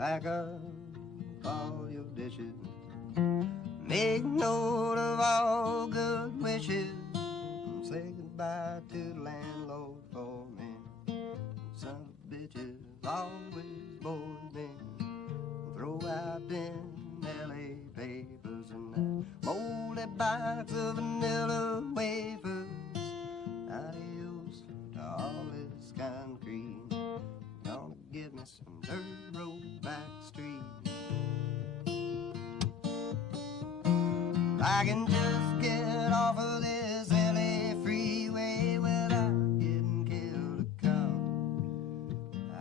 pack up all your dishes, make note of all good wishes, say goodbye to the landlord for me. Son of bitches always bored me. Throw out them L.A. papers and that moldy box of vanilla wafers. Adios to all this concrete. Gonna give me some dirt road back street. I can just get off of this L.A. freeway without getting killed a cop.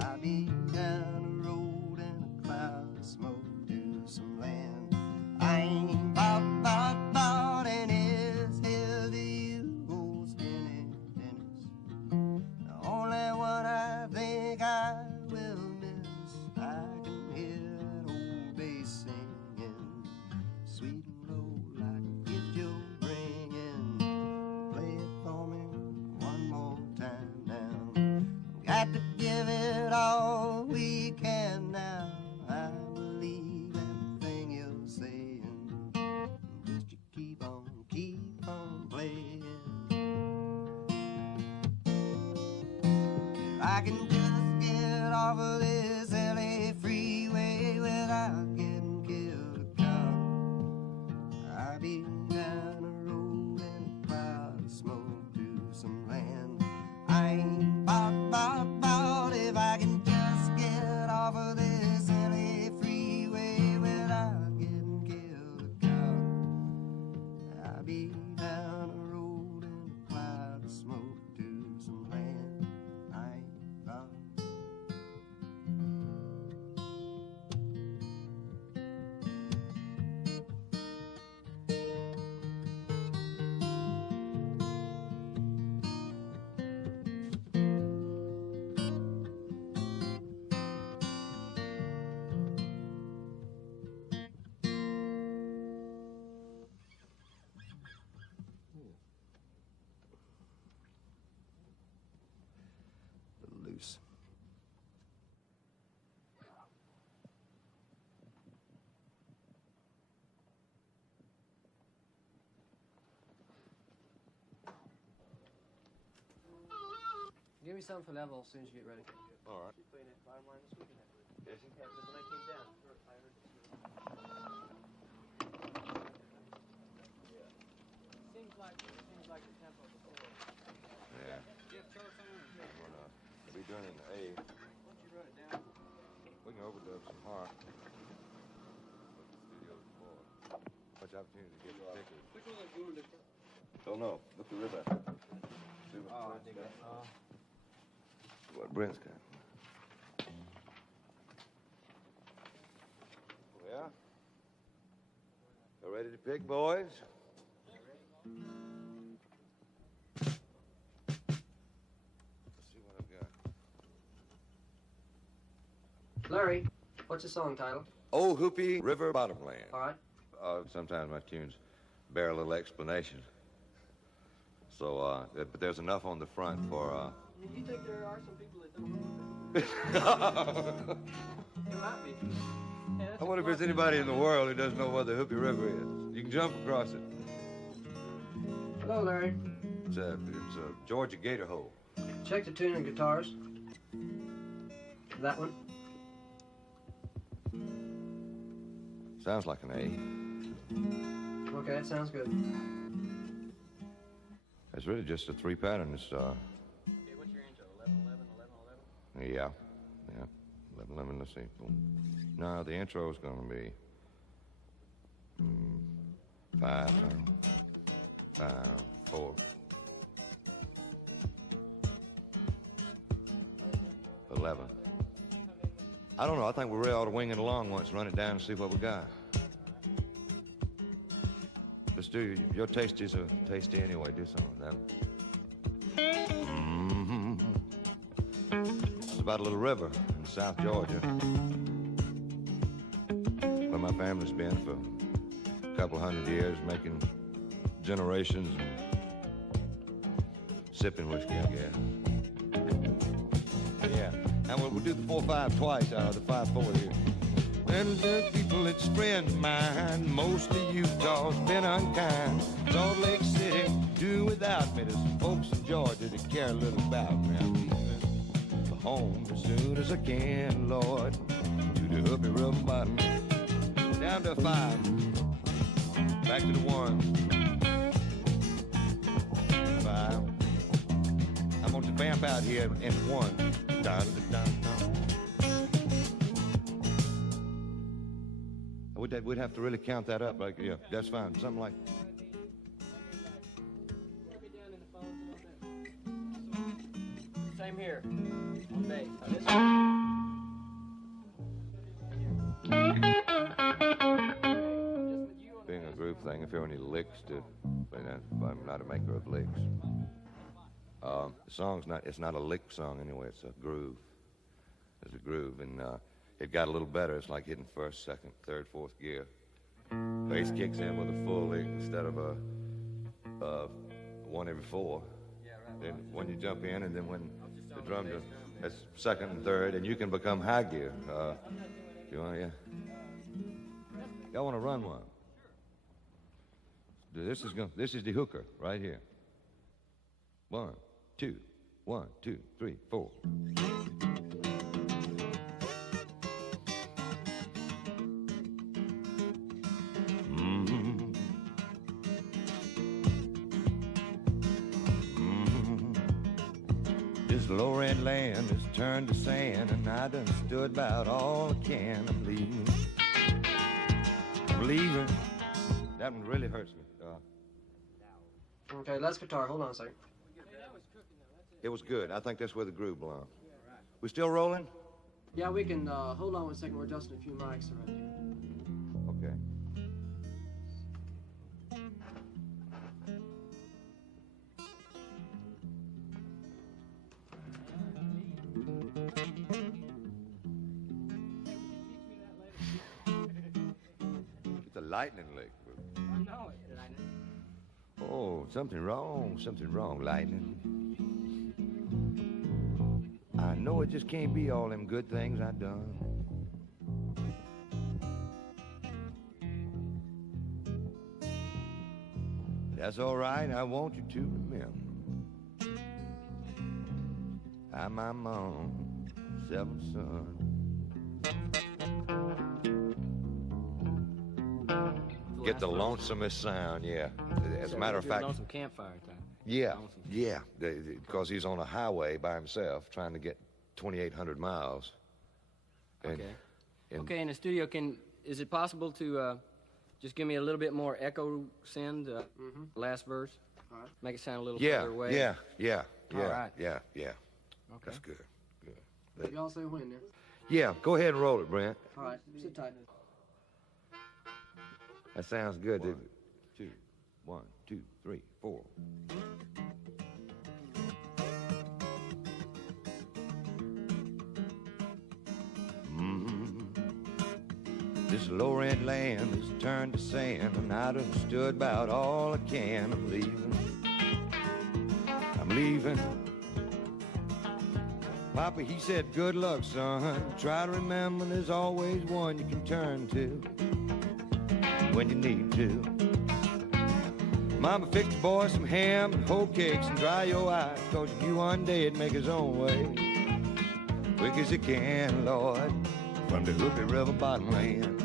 I'll be down the road in a cloud of smoke to some land I ain't bought and it's hell to you, old skinny Dennis. The only one I think I will miss. I can hear that old bass singing, sweet and low like a gift you're bringing. Play it for me one more time now. Got to give it all we can now. I believe everything you're saying. Just you keep on playing. If I can just get off of this L.A. freeway without getting killed a cop, I'll be down the road in a cloud of smoke to some land I ain't bought. If I can just get off of this L.A. freeway without getting killed a cop, I'll be down the road in a cloud of smoke to some land I ain't bought. Loose. Give me something for level as soon as you get ready. All right. She's playing at Fine Wine this weekend, I believe. Yes. Yeah, because when I came down, I heard this. Seems like the tempo before. Yeah. Do you have chorus on it? We'll be doing it in A. Why don't you run it down? We can overdub some heart. But the studio's full. Much opportunity to get particular. Which one are you doing? Don't know. Look the river. See what Brent's got. What Brent's got. Well, you ready to pick, boys? Let's see what I've got. Larry, what's the song title? Oh, Hoopy River Bottomland. All right. Sometimes my tunes bear a little explanation. So, but there's enough on the front for, Do you think there are some people that don't know that? There might be. Hey, I wonder if there's anybody in the world who doesn't know what the Hoopy River is. You can jump across it. Hello, Larry. It's a Georgia Gator hole. Check the tuning guitars. That one. Sounds like an A. Okay, that sounds good. It's really just a three pattern. It's Okay, what's your intro? 11, 11, 11, 11? yeah. 11, 11. Let's see. Boom. No, the intro is going to be 5, 5, 4, 11. I don't know. I think we really ought to wing it along once, run it down and see what we got. Just do your tasties are tasty anyway. Do some of them. It's about a little river in South Georgia where my family's been for a couple of 100 years, making generations and sipping whiskey, I guess. Yeah. And we'll do the 4-5 twice out of the 5-4 here. And the people, it's friends of mine. Most of Utah's been unkind. Salt Lake City, do without me. There's some folks in Georgia that care a little about me. I'm leaving home as soon as I can, Lord. To the Hoopy River bottom. Down to a 5. Back to the 1. 5. I'm going to vamp out here in 1. Dun, dun, dun, dun. We'd have to really count that up. Like, yeah, that's fine. Something like. Same here. On bass. Being a groove thing, if there are any licks to, I'm not a maker of licks. The song's it's not a lick song anyway. It's a groove. It's a groove, and it got a little better. It's like hitting first, second, third, fourth gear. Bass kicks in with a full lick instead of a 1 every 4. Yeah, right. Then when you jump in, and then when the drum does, that's second and third, and you can become high gear. You want, yeah? Y'all want to run one? This is the hooker right here. 1, 2, 1, 2, 3, 4. This low-rent land is turned to sand, and I done stood about all I can. I'm leaving. I'm leaving. That one really hurts me. Okay, let's guitar. Hold on a second. It was good. I think that's where the groove belongs. We still rolling? Yeah, we can, hold on 1 second. We're adjusting a few mics around here. Okay. It's a lightning lick. I know it. Oh, something wrong, lightning. I know it just can't be all them good things I done. That's all right, I want you to remember I'm my mom's 7th son. Get the lonesomest sound, yeah. As a matter of fact, lonesome campfire time. yeah, because he's on a highway by himself trying to get 2,800 miles. And, Okay, in the studio, is it possible to just give me a little bit more echo send, last verse? All right. Make it sound a little Yeah, further away. yeah. All right. Yeah. Okay. That's good. Y'all say when, then. Yeah, go ahead and roll it, Brent. All right, sit tight. That sounds good. 1, 2, 1, 2, 3, 4. This low-rent land is turned to sand, and I done stood about all I can. I'm leaving. Papa, he said, good luck, son. Try to remember there's always one you can turn to when you need to. Mama fixed the boy some ham and whole cakes and dry your eyes, 'cause you knew one day he'd make his own way. Quick as he can, Lord, from the Hoopy River bottom land.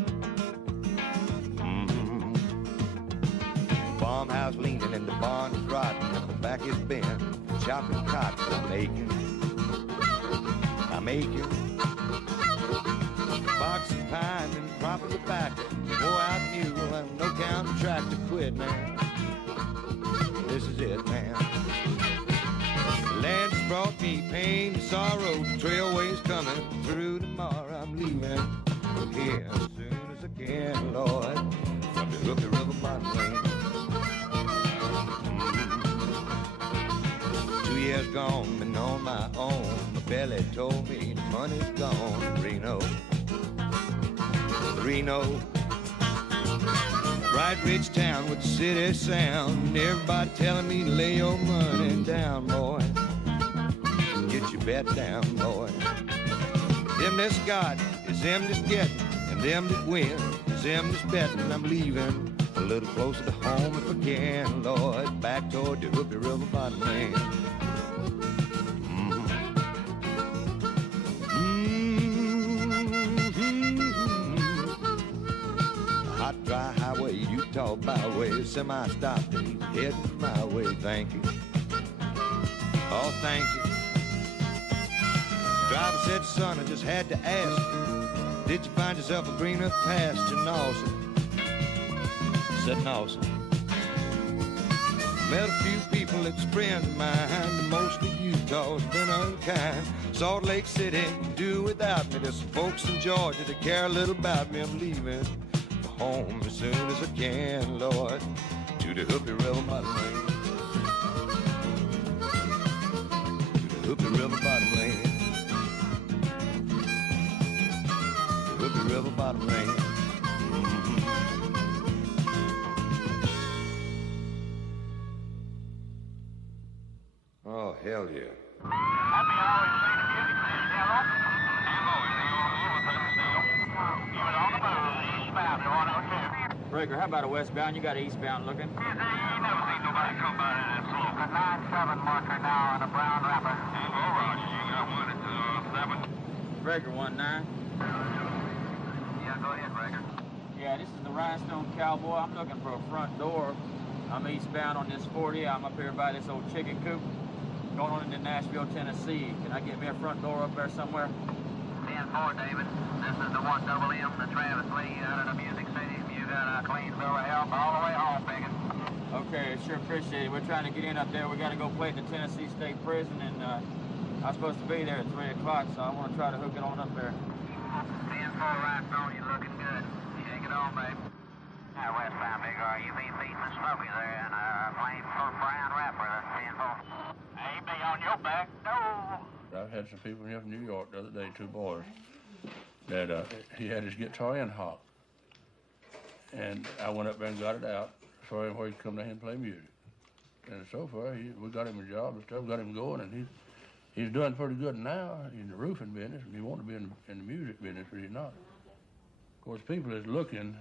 Farmhouse leaning and the barn is rotten, and the back is bent, chopping cotton, I'm aching. Boxing pine and propping the back, wore out mule and no count tractor quit, man. This is it, man. Land has brought me pain and sorrow, trailways coming through tomorrow. I'm leaving from here as soon as I can, Lord, from the Hoopy River bottom lane. 2 years gone, been on my own. My belly told me the money's gone in Reno. Bright rich town with the city sound. Everybody telling me to lay your money down, boy. Get your bet down, boy. Them that's got is them that's getting, and them that win is them that's betting. I'm leaving a little closer to home if I can, Lord, back toward the Whoopie River bottom land. Hot, dry highway, Utah byway, semi-stopped and he's heading my way. Thank you. Oh, thank you. Driver said, son, I just had to ask you, did you find yourself a greener pasture? Nawson. Said Nawson. Met a few people that's friends of mine, mostly Utah's been unkind. Salt Lake City, do without me. There's some folks in Georgia that care a little about me. I'm leaving home as soon as I can, Lord, to the Whoopie River bottom lane. To the Whoopie River bottom lane. The Whoopie River bottom lane. Oh, hell yeah. Happy hour is the music man, hello? He was on the move, eastbound, 102. Breaker, how about a westbound? You got eastbound looking? You never seen nobody come by in that slope. A 9-7 marker now and a brown wrapper. All right, you got one at 7. Breaker 1-9. Yeah, go ahead, Breaker. Yeah, this is the Rhinestone Cowboy. I'm looking for a front door. I'm eastbound on this 40. I'm up here by this old chicken coop going on into Nashville, Tennessee. Can I get me a front door up there somewhere? 10-4, David. This is the 1M, the Travis Lee out of the Music City. You got a clean bill of health all the way home, Biggin. Okay, sure appreciate it. We're trying to get in up there. We got to go play at the Tennessee State Prison, and I'm supposed to be there at 3 o'clock, so I want to try to hook it on up there. 10-4 right on, you looking good. Shake it on, babe. Now, westbound, big RUV beating the Smoky there, and a flame for brown wrapper, 10-4. Hey, be on your back, no. I've had some people here from New York the other day, 2 boys, that he had his guitar in hot. And I went up there and got it out for him where he'd come down here and play music. And so far, we got him a job and stuff, got him going, and he's doing pretty good now in the roofing business, and he wants to be in the music business, but he's not. Of course, people is looking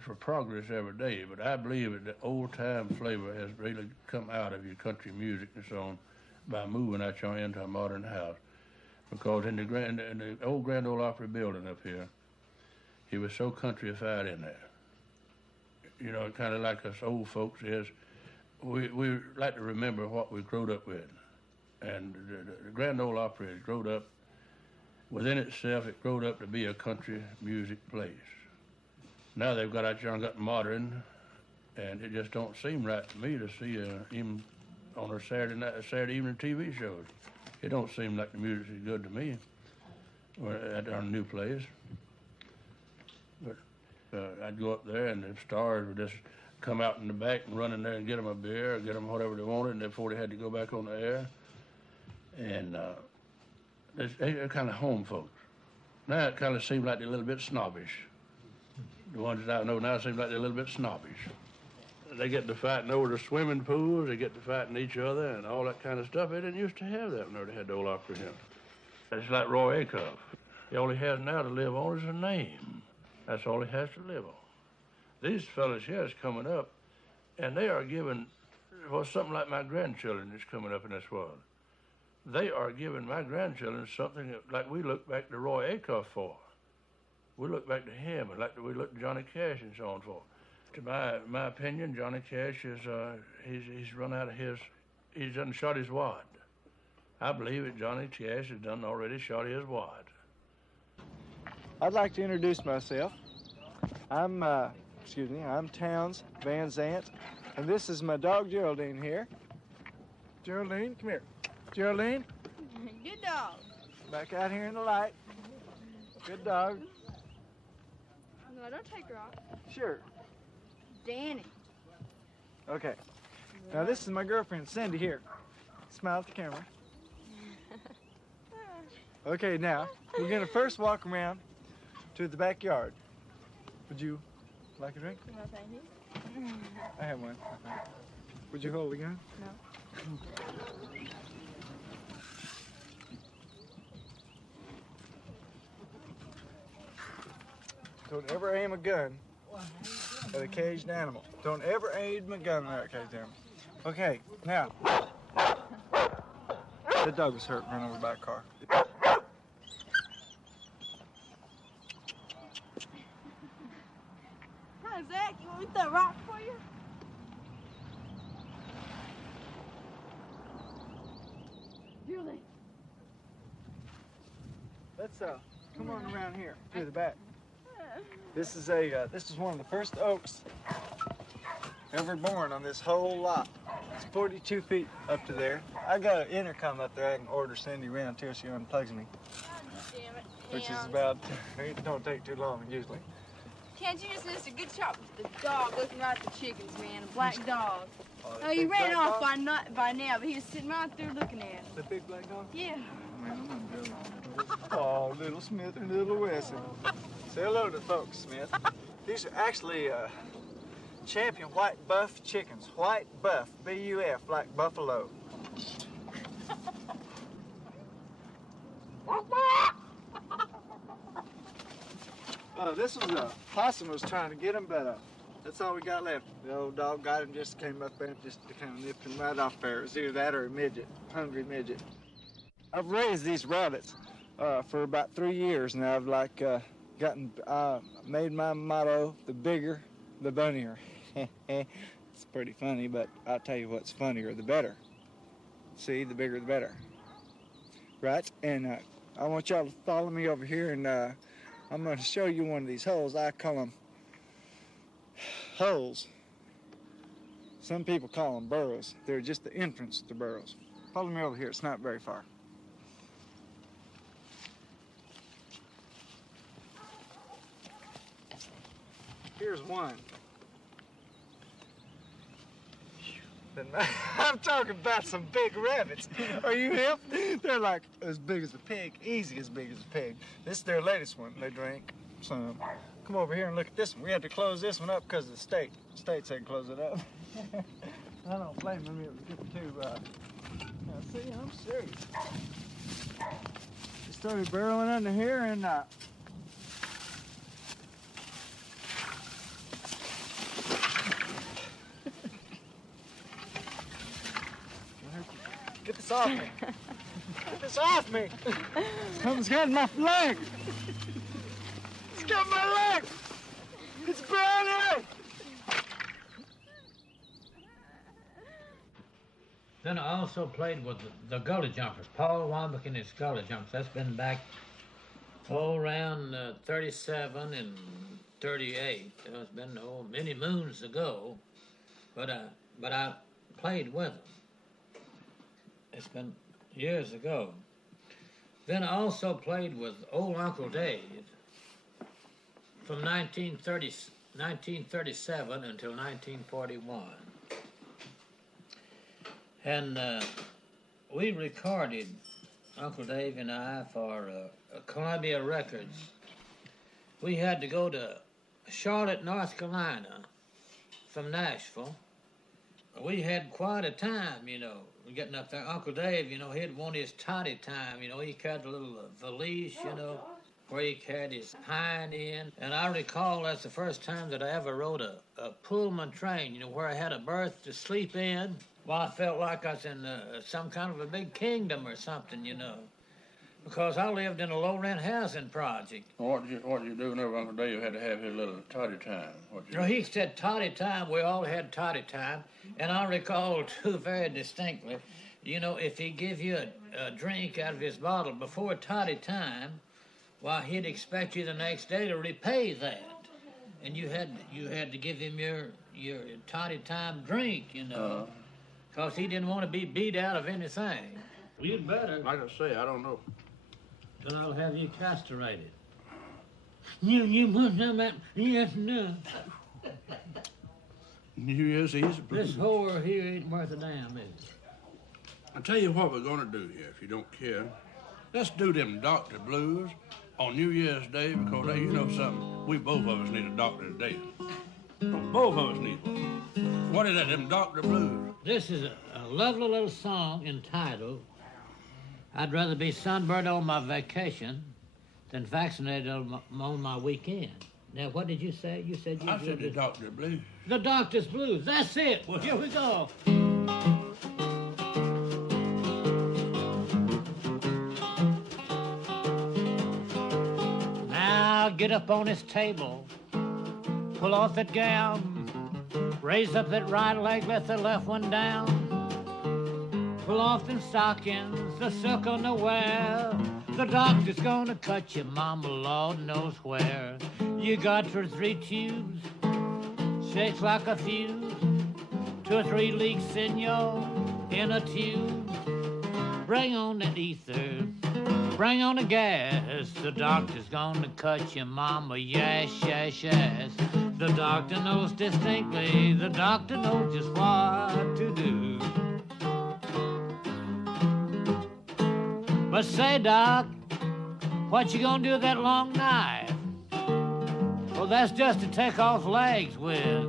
for progress every day, but I believe that the old-time flavor has really come out of your country music and so on by moving out your into a modern house. Because in the old Grand Ole Opry building up here, he was so countryified in there. You know, kind of like us old folks is, we like to remember what we growed up with. And the Grand Ole Opry has grown up, within itself, it growed up to be a country music place. Now they've got out here and got modern, and it just don't seem right to me to see even on a Saturday evening TV shows. It don't seem like the music is good to me at our new place. But I'd go up there, and the stars would just come out in the back and run in there and get them a beer or get them whatever they wanted, and before they had to go back on the air. And they're kind of home folks. Now it kind of seems like they're a little bit snobbish. The ones that I know now seem like they're a little bit snobbish. They get to fighting over the swimming pools, they get to fighting each other and all that kind of stuff. They didn't used to have that when they had the old Opry hymn. It's like Roy Acuff. All he has now to live on is a name. That's all he has to live on. These fellas here is coming up, and they are giving, well, something like my grandchildren is coming up in this world. They are giving my grandchildren something like we look back to Roy Acuff for. We look back to him, and like we look to Johnny Cash and so on for. To my opinion, Johnny Cash is he's run out of he's done shot his wad. I believe that Johnny Cash has done already shot his wad. I'd like to introduce myself. I'm Towns Van Zant, and this is my dog Geraldine here. Geraldine, come here. Geraldine. Good dog. Back out here in the light. Good dog. No, don't take her off. Sure. Danny. Okay. Now this is my girlfriend, Cindy, here. Smile at the camera. Okay, now, we're going to first walk around to the backyard. Would you like a drink? No, thank you. I have one. Would you hold the gun? No. Don't ever aim a gun at a caged animal. Don't ever aim a gun at a caged animal. Okay, now. The dog was hurt, run over by a car. Hi, Zach. You want me to throw a rock for you? Julie. Let's come on around here to the back. This is one of the first oaks ever born on this whole lot. It's 42 feet up to there. I got an intercom up there. I can order Cindy around till she unplugs me. Damn it. Which is about, it don't take too long usually. Can't you just miss a good shot with the dog looking right at the chickens, man? A black dog. Oh, He ran off by now, but he was sitting right there looking at him. The big black dog? Yeah. Oh, little Smith and little Wesson. Say hello to folks, Smith. These are actually champion white buff chickens. White buff, B-U-F, like buffalo. This was a possum was trying to get him, but that's all we got left. The old dog got him, just came up there and just kind of nipped him right off there. It was either that or a midget, hungry midget. I've raised these rabbits for about 3 years now. I've like made my motto: the bigger, the bunnier. It's pretty funny, but I'll tell you what's funnier: the better. See, the bigger, the better. Right? And I want y'all to follow me over here, and I'm going to show you one of these holes. I call them holes. Some people call them burrows. They're just the entrance to burrows. Follow me over here. It's not very far. Here's one. I'm talking about some big rabbits. Are you hip? They're like as big as a pig, easy as big as a pig. This is their latest one. They drank some. Come over here and look at this one. We had to close this one up because of the state. The state said close it up. I don't blame them. It was getting too, now see, I'm serious. We started burrowing under here and, get this off me. Get this off me. Something's got my leg. It's got my leg. It's burning. Then I also played with the Gully Jumpers, Paul Wombick and his Gully Jumpers. That's been back around 37 and 38. It's been many moons ago, but I played with them. It's been years ago. Then I also played with old Uncle Dave from 1937 until 1941. And we recorded, Uncle Dave and I, for Columbia Records. We had to go to Charlotte, North Carolina from Nashville. We had quite a time, getting up there. Uncle Dave, he'd want his toddy time. He carried a little valise, where he carried his hind in. And I recall that's the first time that I ever rode a Pullman train, where I had a berth to sleep in. Well, I felt like I was in some kind of a big kingdom or something, because I lived in a low-rent housing project. What did you do whenever Uncle Dave had to have his little toddy time? He said toddy time. We all had toddy time. And I recall, too, very distinctly, if he give you a drink out of his bottle before toddy time, well, he'd expect you the next day to repay that. And you had to give him your toddy time drink, because he didn't want to be beat out of anything. You'd better. Like I say, I don't know. Then I'll have you castrated. You must have that. Yes, no. Yes, he's a This whore here ain't worth a damn, is it? I'll tell you what we're gonna do here, if you don't care. Let's do them doctor blues on New Year's Day, because hey, you know something? We both of us need a doctor today. Both of us need one. What is that, them doctor blues? This is a lovely little song entitled, I'd rather be sunburned on my vacation than vaccinated on my weekend. Now, what did you say? You said you I said the Doctor Blues. The Doctor's Blues. That's it. Well, here we go. Now, get up on this table. Pull off that gown. Raise up that right leg, let the left one down. Pull off them stockings, the silk underwear. The doctor's gonna cut your mama, Lord knows where. You got her 3 tubes, shakes like a fuse. 2 or 3 leaks in your inner tube. Bring on that ether, bring on the gas. The doctor's gonna cut your mama, yes, yes, yes. The doctor knows distinctly, the doctor knows just what to do. But say, Doc, what you gonna do with that long knife? Well, that's just to take off legs with.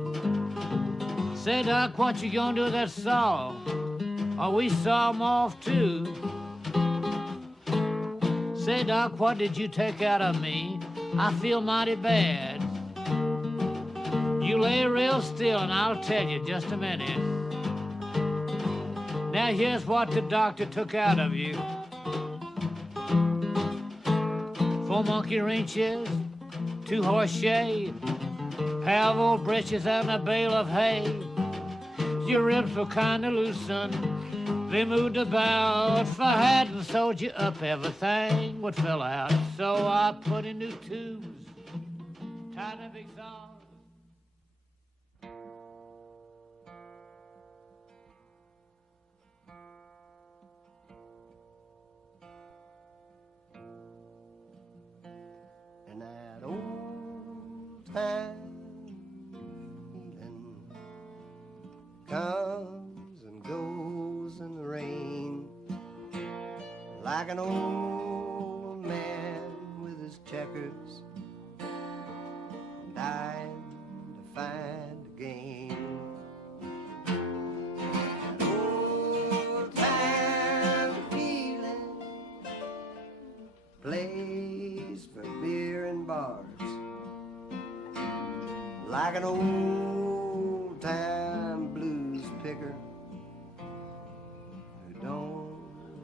Say, Doc, what you gonna do with that saw? Oh, we saw 'em off too. Say, Doc, what did you take out of me? I feel mighty bad. You lay real still and I'll tell you just a minute. Now here's what the doctor took out of you. 4 monkey wrenches, 2 horse shade, pair of old breeches and a bale of hay. Your ribs were kinda loosened, they moved about. If I hadn't sewed you up, everything would fill out. So I put in new tubes, tied up exhaust. And that old time feeling comes and goes in the rain, like an old man with his checkers, dying to find a game. That old time feeling plays for beer and bars, like an old time blues picker who don't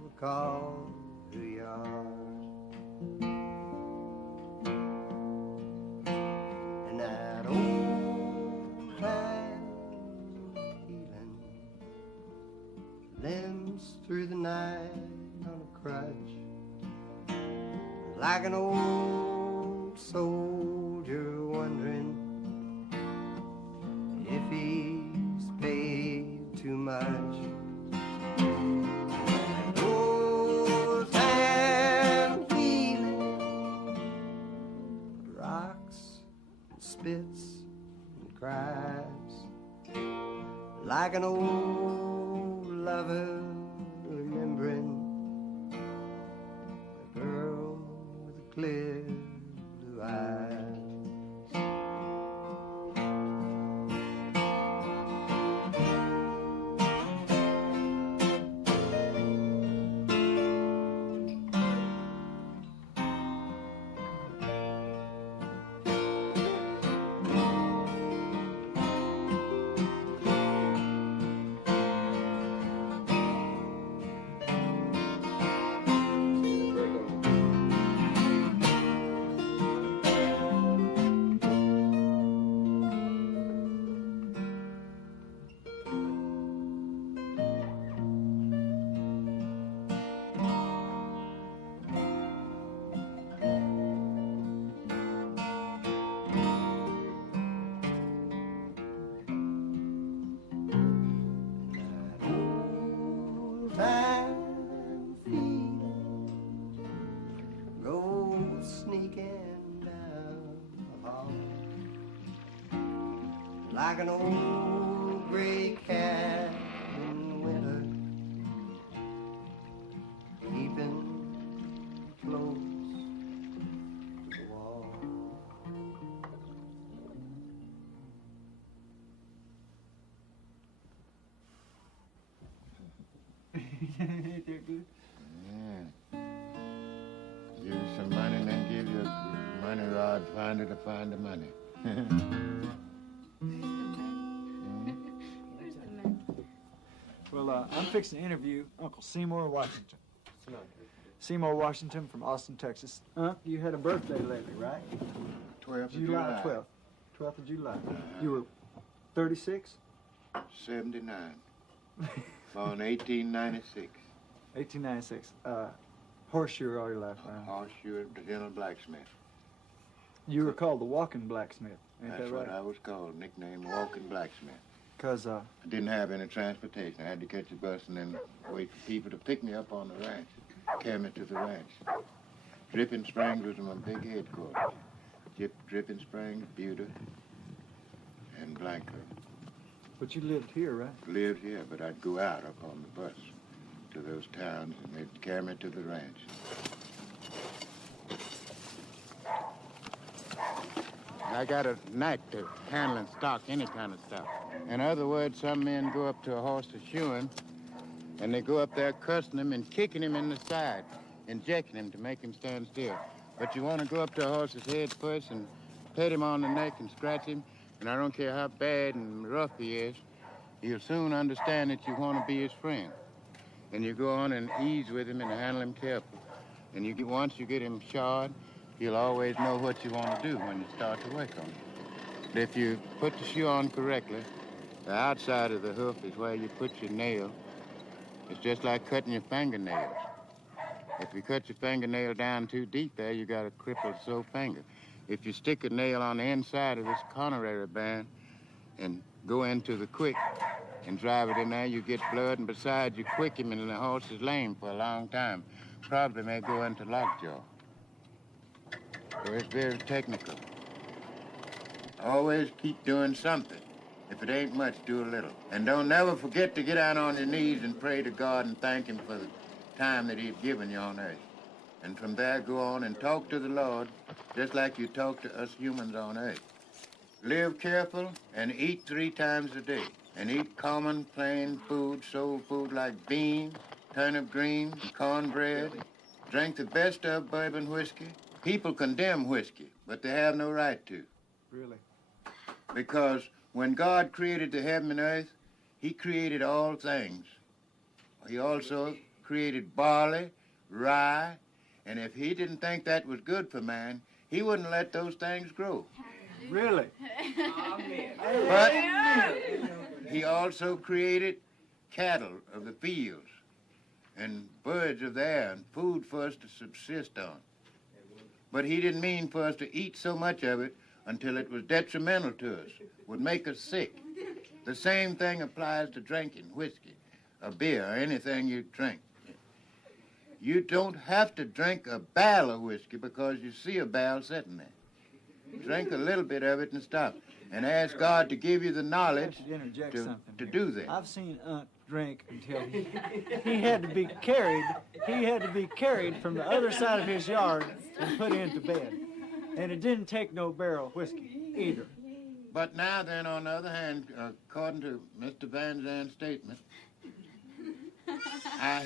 recall who you are. And that old time feeling limps through the night on a crutch, like an old soldier wondering if he's paid too much. An old time feeling rocks and spits and cries, like an old lover remembering a girl with clear blue eyes. Like an old gray cat in winter, keeping close to the wall. Yeah. Give you some money and then give you a money rod hard finder to find the money. Well, I'm fixing to interview Uncle Seymour Washington. Seymour Washington from Austin, Texas. You had a birthday lately, right? 12th of July 12th. 12th of July. You were 36? 79. Born 1896. 1896. Horseshoe all your life, right? Horseshoe at the dental blacksmith. You were called the walking blacksmith, ain't That's that right? what I was called, nicknamed Walking Blacksmith. Because, I didn't have any transportation. I had to catch a bus and then wait for people to pick me up on the ranch, carry me to the ranch. Dripping Springs was my big headquarters. Dripping Springs, Buda, and Blanco. But you lived here, right? Lived here, but I'd go out up on the bus to those towns and they'd carry me to the ranch. I got a knack to handling stock, any kind of stuff. In other words, some men go up to a horse to shoeing, and they go up there cussing him and kicking him in the side, injecting him to make him stand still. But you want to go up to a horse's head first and pet him on the neck and scratch him, and I don't care how bad and rough he is, he'll soon understand that you want to be his friend. And you go on and ease with him and handle him careful. And once you get him shod, he'll always know what you want to do when you start to work on him. But if you put the shoe on correctly, the outside of the hoof is where you put your nail. It's just like cutting your fingernails. If you cut your fingernail down too deep there, you got a crippled sore finger. If you stick a nail on the inside of this coronary band and go into the quick and drive it in there, you get blood, and besides, you quick him and the horse is lame for a long time. Probably may go into lockjaw. So it's very technical. Always keep doing something. If it ain't much, do a little. And don't never forget to get down on your knees and pray to God and thank him for the time that he's given you on earth. And from there, go on and talk to the Lord just like you talk to us humans on earth. Live careful and eat 3 times a day. And eat common, plain food, soul food like beans, turnip greens, and cornbread. Drink the best of bourbon whiskey. People condemn whiskey, but they have no right to. Really? Because when God created the heaven and earth, he created all things. He also created barley, rye, and if he didn't think that was good for man, he wouldn't let those things grow. Really? But he also created cattle of the fields and birds of the air and food for us to subsist on. But he didn't mean for us to eat so much of it until it was detrimental to us, would make us sick. The same thing applies to drinking whiskey, or beer, or anything you drink. You don't have to drink a barrel of whiskey because you see a barrel sitting there. Drink a little bit of it and stop. And ask God to give you the knowledge to do that. I've seen Unc drink until he had to be carried. He had to be carried from the other side of his yard and put into bed. And it didn't take no barrel of whiskey either. But now then, on the other hand, according to Mr. Van Zandt's statement,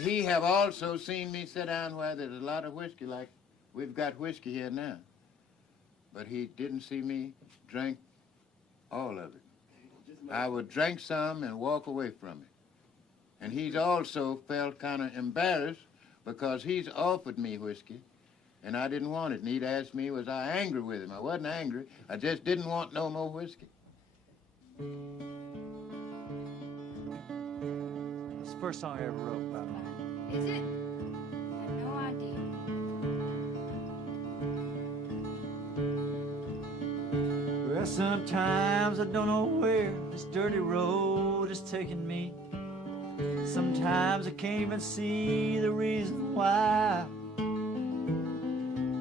he have also seen me sit down where there's a lot of whiskey, like we've got whiskey here now. But he didn't see me drink all of it. I would drink some and walk away from it. And he's also felt kind of embarrassed because he's offered me whiskey and I didn't want it. And he'd asked me, was I angry with him? I wasn't angry. I just didn't want no more whiskey. It's the first song I ever wrote about him. Is it? I have no idea. Well, sometimes I don't know where this dirty road is taking me. Sometimes I can't even see the reason why.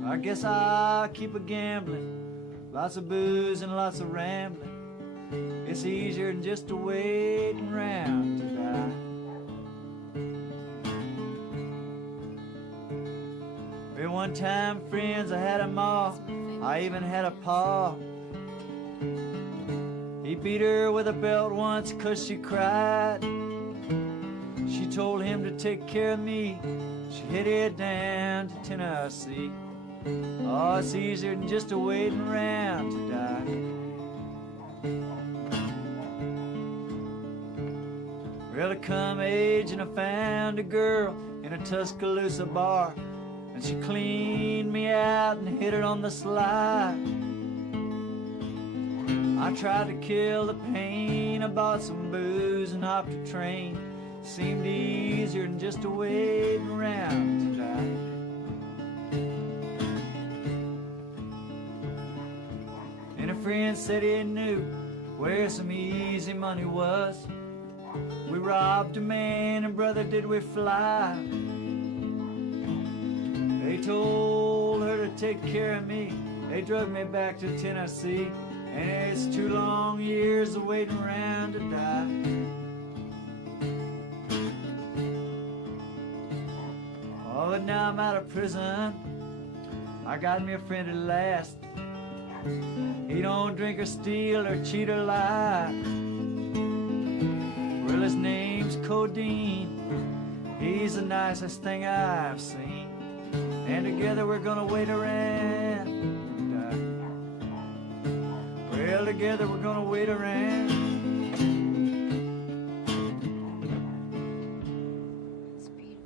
I guess I'll keep a gambling, lots of booze and lots of rambling. It's easier than just to waiting around to die. Well, one time, friends, I had a ma, I even had a pa. He beat her with a belt once 'cause she cried. She told him to take care of me. She headed down to Tennessee. Oh, it's easier than just a waiting around to die. Well, I come age and I found a girl in a Tuscaloosa bar, and she cleaned me out and hit it on the sly. I tried to kill the pain, I bought some booze and hopped a train. Seemed easier than just a waiting around to die. And a friend said he knew where some easy money was. We robbed a man and brother did we fly. They told her to take care of me. They drug me back to Tennessee. And it's 2 long years of waiting around to die. Oh, but now I'm out of prison. I got me a friend at last. He don't drink or steal or cheat or lie. Well, his name's Codeine. He's the nicest thing I've seen. And together we're gonna wait around and die. Well, together we're gonna wait around. It's beautiful.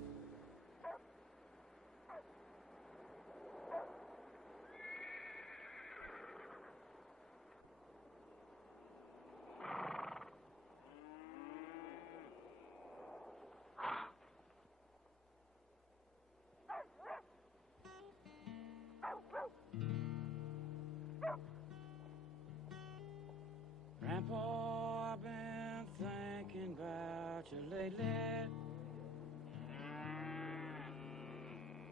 Grandpa, I've been thinking about you lately,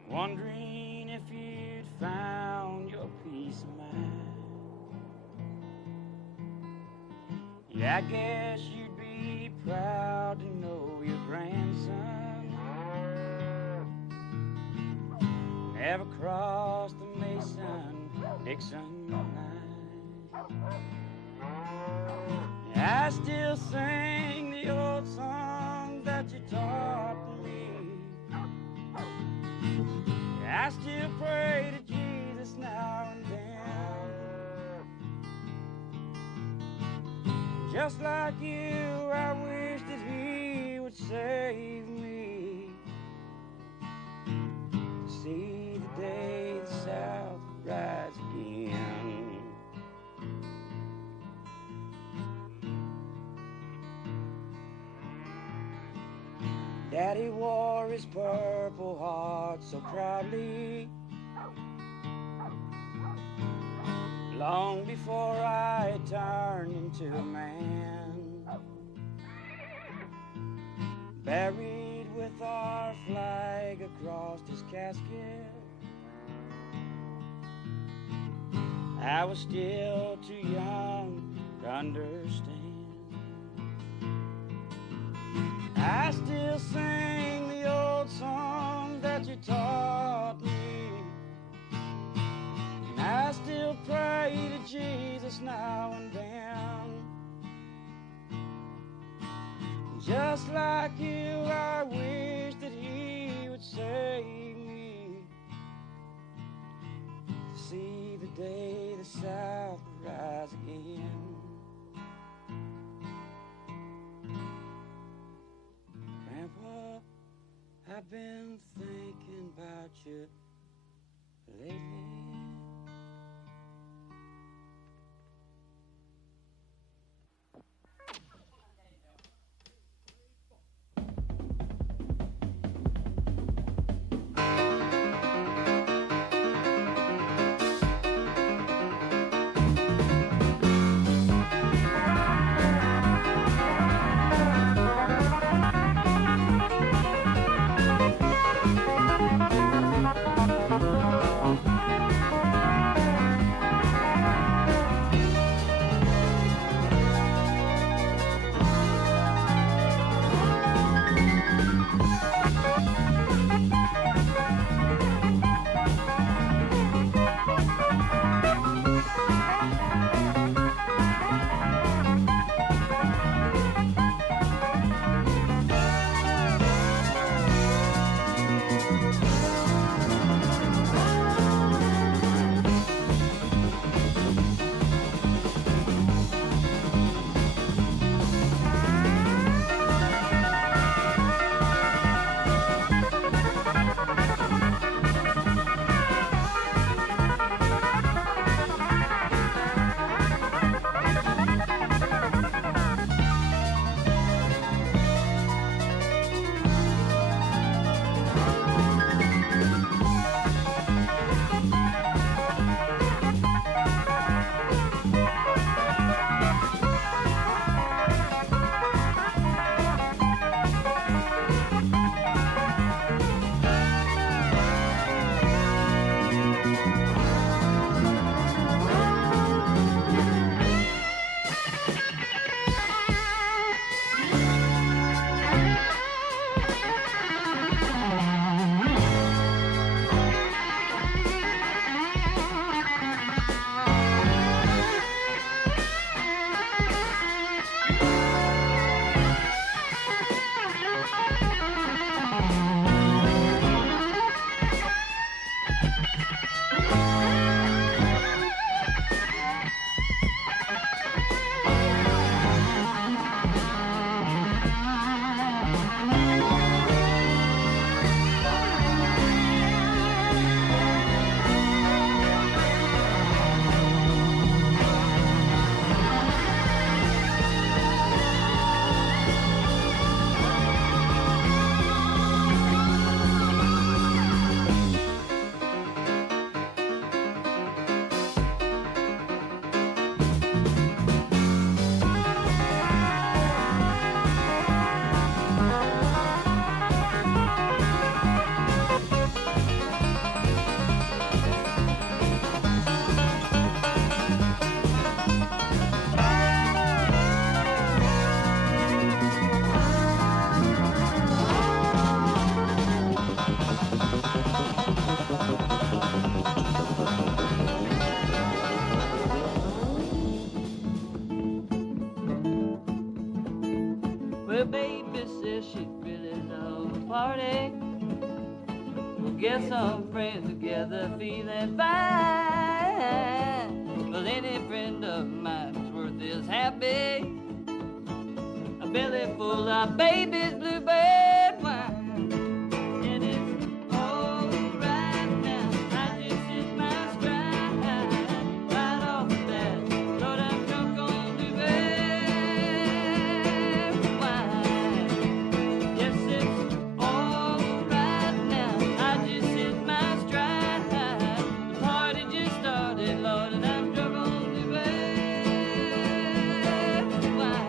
wondering if you'd found your peace of mind. Yeah, I guess you'd be proud to know your grandson never crossed the Mason-Dixon line. I still sing the old song that you taught me. I still pray to Jesus now and then. Just like you, I wish that he would save me to see the day the South rise again. Daddy wore his Purple Heart so proudly long before I turned into a man, buried with our flag across his casket. I was still too young to understand. I still sing the old song that you taught me, and I still pray to Jesus now and then. Just like you, I wish that he would save me to see the day the South rise again. Grandpa, I've been thinking about you lately. get some friends together feeling fine. Well, any friend of mine's worth is happy. A belly full of baby's bluebird wine. And it's all right now. I just hit my stride right off the bat. Lord, I'm drunk on bluebird wine. Yes, it's all right now. I just hit my stride. The party just started, Lord, and I'm drunk on bluebird wine.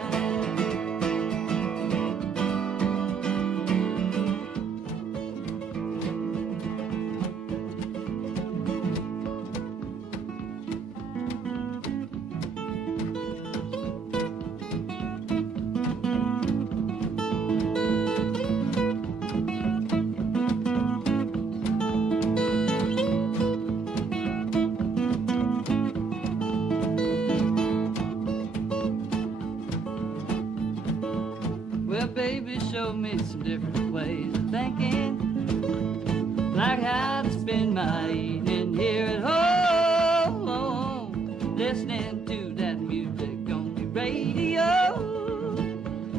Well, baby showed me some different ways of thinking, like how to spend my evening here at home, listening to that music on the radio,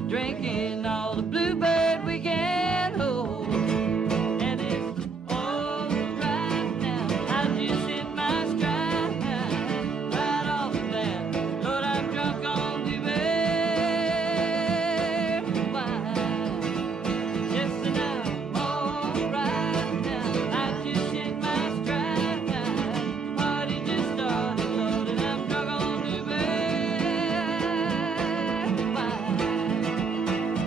drinking all the bluebird we can hold. And it's all right now. I just hit my stride right off the bat. Lord, I'm drunk on bluebird wine. Yes, and I'm all right now. I just hit my stride. The party just started, Lord, and I'm drunk on bluebird wine.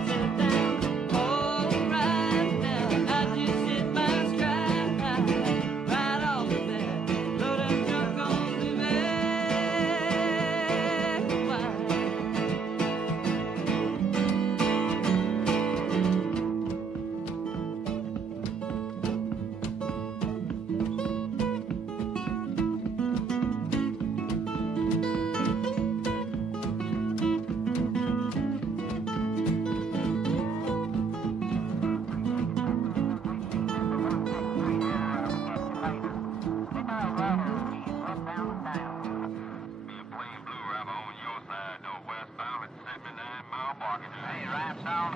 Sit down, all right now. I just hit my stride right off the bat. Lord, I'm drunk on bluebird wine. Hey, Rhinestone,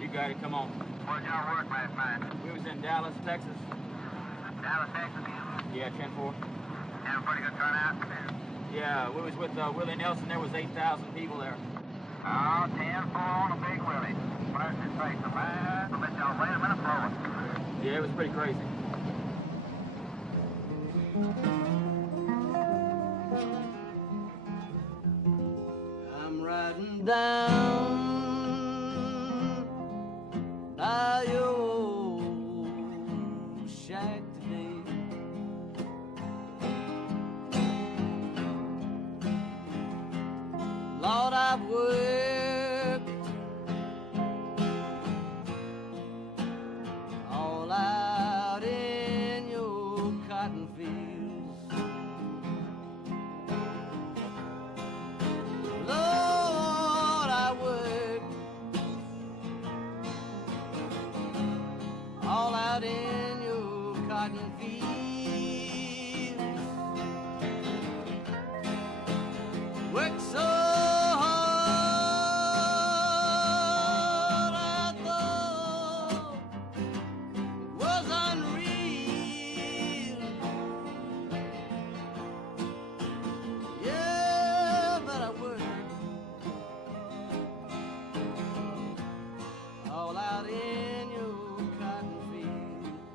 You got it, come on. where'd y'all work last night? We was in Dallas, Texas. Dallas, Texas? Yeah, 10-4. Had a pretty good turnout? Yeah, we was with Willie Nelson. There was 8,000 people there. Oh, 10-4 on a big Willie. Bless his face, man. I'll let y'all wait a minute forward. Yeah, it was pretty crazy. I'm riding down by your old shack today. Lord, I've worked all out in your cotton fields. Lord, I worked all out in your cotton fields. Worked so hard, I thought it was unreal. Yeah, but I worked all out in your cotton fields.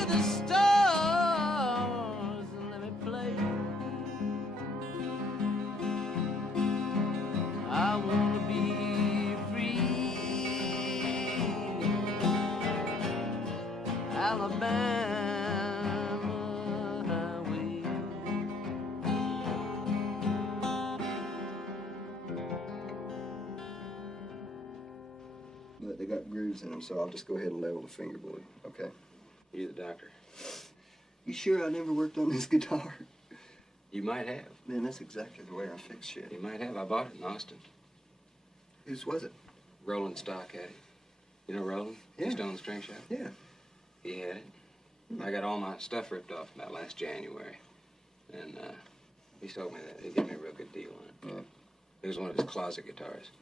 to the stars and let me play. I wanna be free. Alabama highway. But they got grooves in them, so I'll just go ahead and level the fingerboard, okay? You the doctor. You sure I never worked on this guitar? You might have. Man, that's exactly the way I fix shit. You might have. I bought it in Austin. Whose was it? Roland Stock had it. You know Roland? Yeah. He's down the string shop. Yeah. He had it. I got all my stuff ripped off about last January. And he told me that. He gave me a real good deal on it. Yeah. It was one of his closet guitars.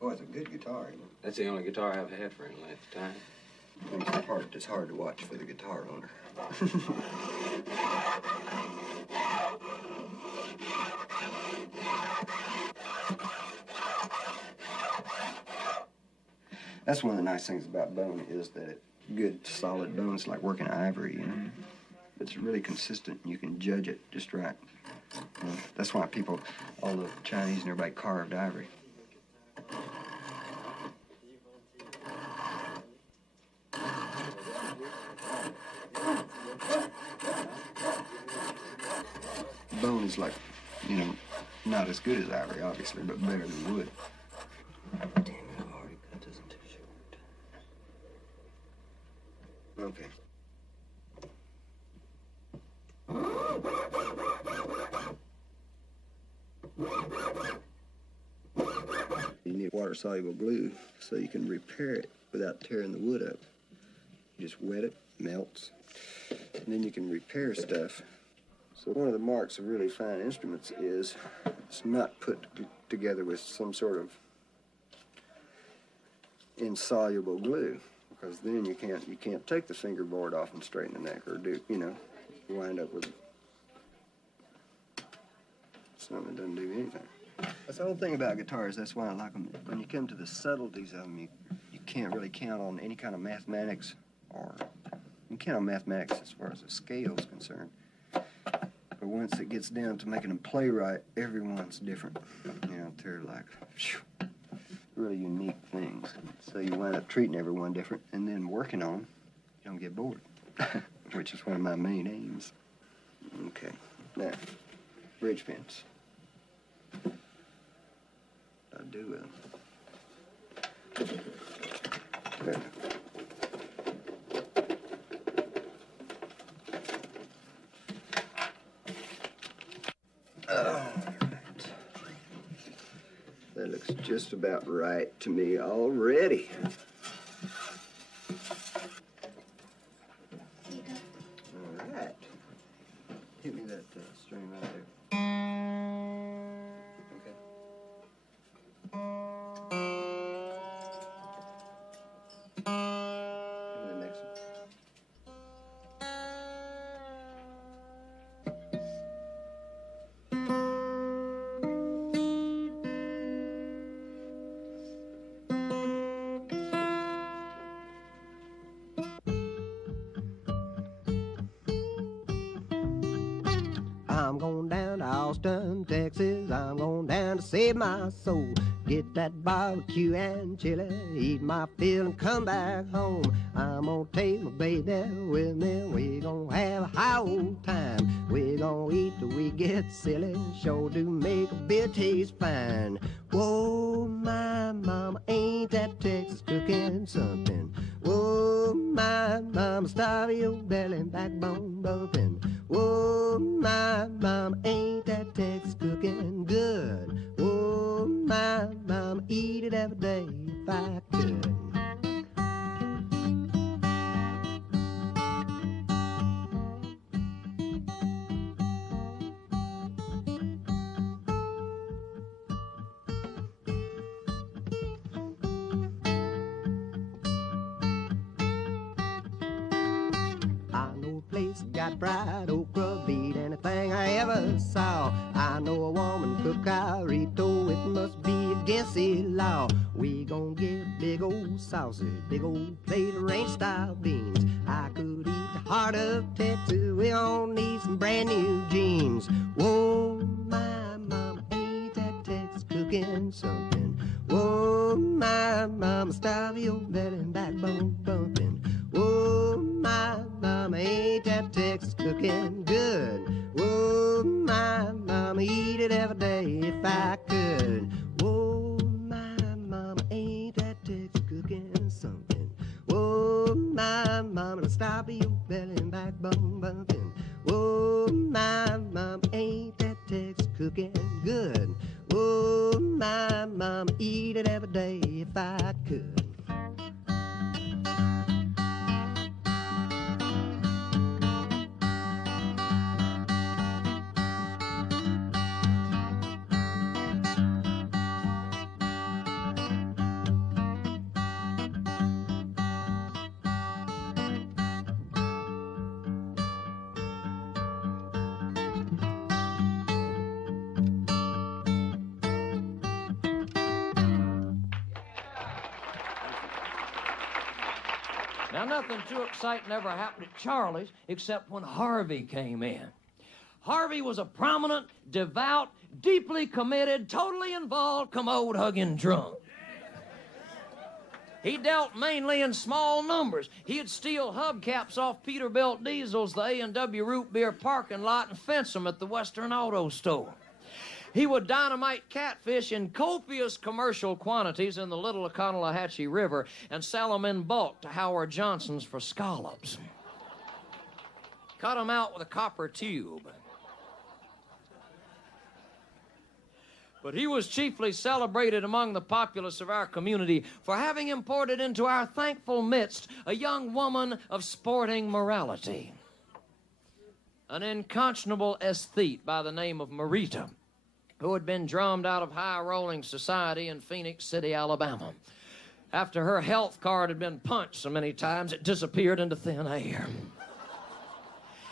Boy, it's a good guitar, you know. That's the only guitar I've had for any length of time. It's hard to watch for the guitar owner. That's one of the nice things about bone is that it good solid bones like working ivory, you know. It's really consistent and you can judge it just right. You know, that's why people, all the Chinese and everybody carved ivory. Bone is like, you know, not as good as ivory, obviously, but better than wood. Damn it, I've already cut this in too short. Okay. You need water-soluble glue so you can repair it without tearing the wood up. You just wet it, melts, and then you can repair stuff. So one of the marks of really fine instruments is it's not put together with some sort of insoluble glue, because then you can't take the fingerboard off and straighten the neck, or you wind up with something that doesn't do anything. That's the whole thing about guitars. That's why I like them. When you come to the subtleties of them, you can't really count on any kind of mathematics, or you can count on mathematics as far as the scale is concerned. But once it gets down to making them play right, everyone's different. You know, they're like really unique things. So you wind up treating everyone different and then working on them, you don't get bored, which is one of my main aims. Okay, now, bridge pins. I do there. That looks just about right to me already. All right. Hit me that string right there. Okay. Hit me the next one. I'm going down to Austin, Texas. I'm going down to save my soul. Get that barbecue and chili, eat my fill and come back home. I'm gonna take my baby with me. We gonna have a high old time. We gonna eat till we get silly. Sure do make a beer taste fine. Whoa, my mama, ain't that Texas cooking something? Whoa, my mama, starve your belly, backbone bumping. Whoa, my mama, ain't that Texas cooking good? Whoa, my mama, eat it every day if I could. I know a place got fried okra, beet, and a thing I ever saw. I know a woman cook Carito, it must be against the law. We gon' get big old sausage, big old plate of ranch-style beans. I could eat the heart of Texas, we gon' need some brand new jeans. Whoa, my mama, ain't that Texas cooking something? Whoa, my mama, stop your belly and backbone bumping. Whoa, my mama, ain't that Texas cooking good? Whoa, my mama, eat it every day if I could. Whoa, my mama, ain't that Texas cooking something? Whoa, my mama, stop your belly and backbone bumping. Whoa, my mama, ain't that Texas cooking good? Whoa, my mama, eat it every day if I could. Now, nothing too exciting ever happened at Charlie's except when Harvey came in. Harvey was a prominent, devout, deeply committed, totally involved, commode-hugging drunk. He dealt mainly in small numbers. He'd steal hubcaps off Peterbilt diesels, the A&W root beer parking lot, and fence them at the Western Auto Store. He would dynamite catfish in copious commercial quantities in the Little Oconaluhatchee River and sell them in bulk to Howard Johnson's for scallops. Cut them out with a copper tube. But he was chiefly celebrated among the populace of our community for having imported into our thankful midst a young woman of sporting morality, an inconscionable aesthete by the name of Marita, who had been drummed out of high-rolling society in Phoenix City, Alabama. After her health card had been punched so many times, it disappeared into thin air.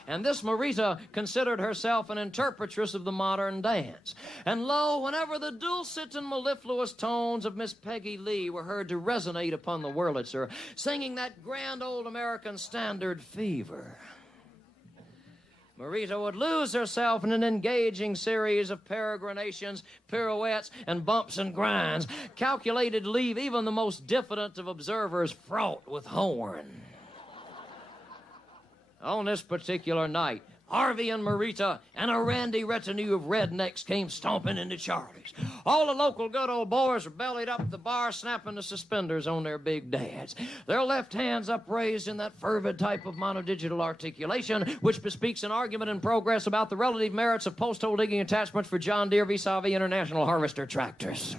And this Marita considered herself an interpretress of the modern dance. And lo, whenever the dulcet and mellifluous tones of Miss Peggy Lee were heard to resonate upon the Wurlitzer, singing that grand old American standard, Fever, Marita would lose herself in an engaging series of peregrinations, pirouettes, and bumps and grinds, calculated to leave even the most diffident of observers fraught with horn. On this particular night, Harvey and Marita and a randy retinue of rednecks came stomping into Charlie's. All the local good old boys were bellied up at the bar, snapping the suspenders on their big dads, their left hands upraised in that fervid type of monodigital articulation which bespeaks an argument in progress about the relative merits of post-hole digging attachments for John Deere vis-a-vis International Harvester tractors.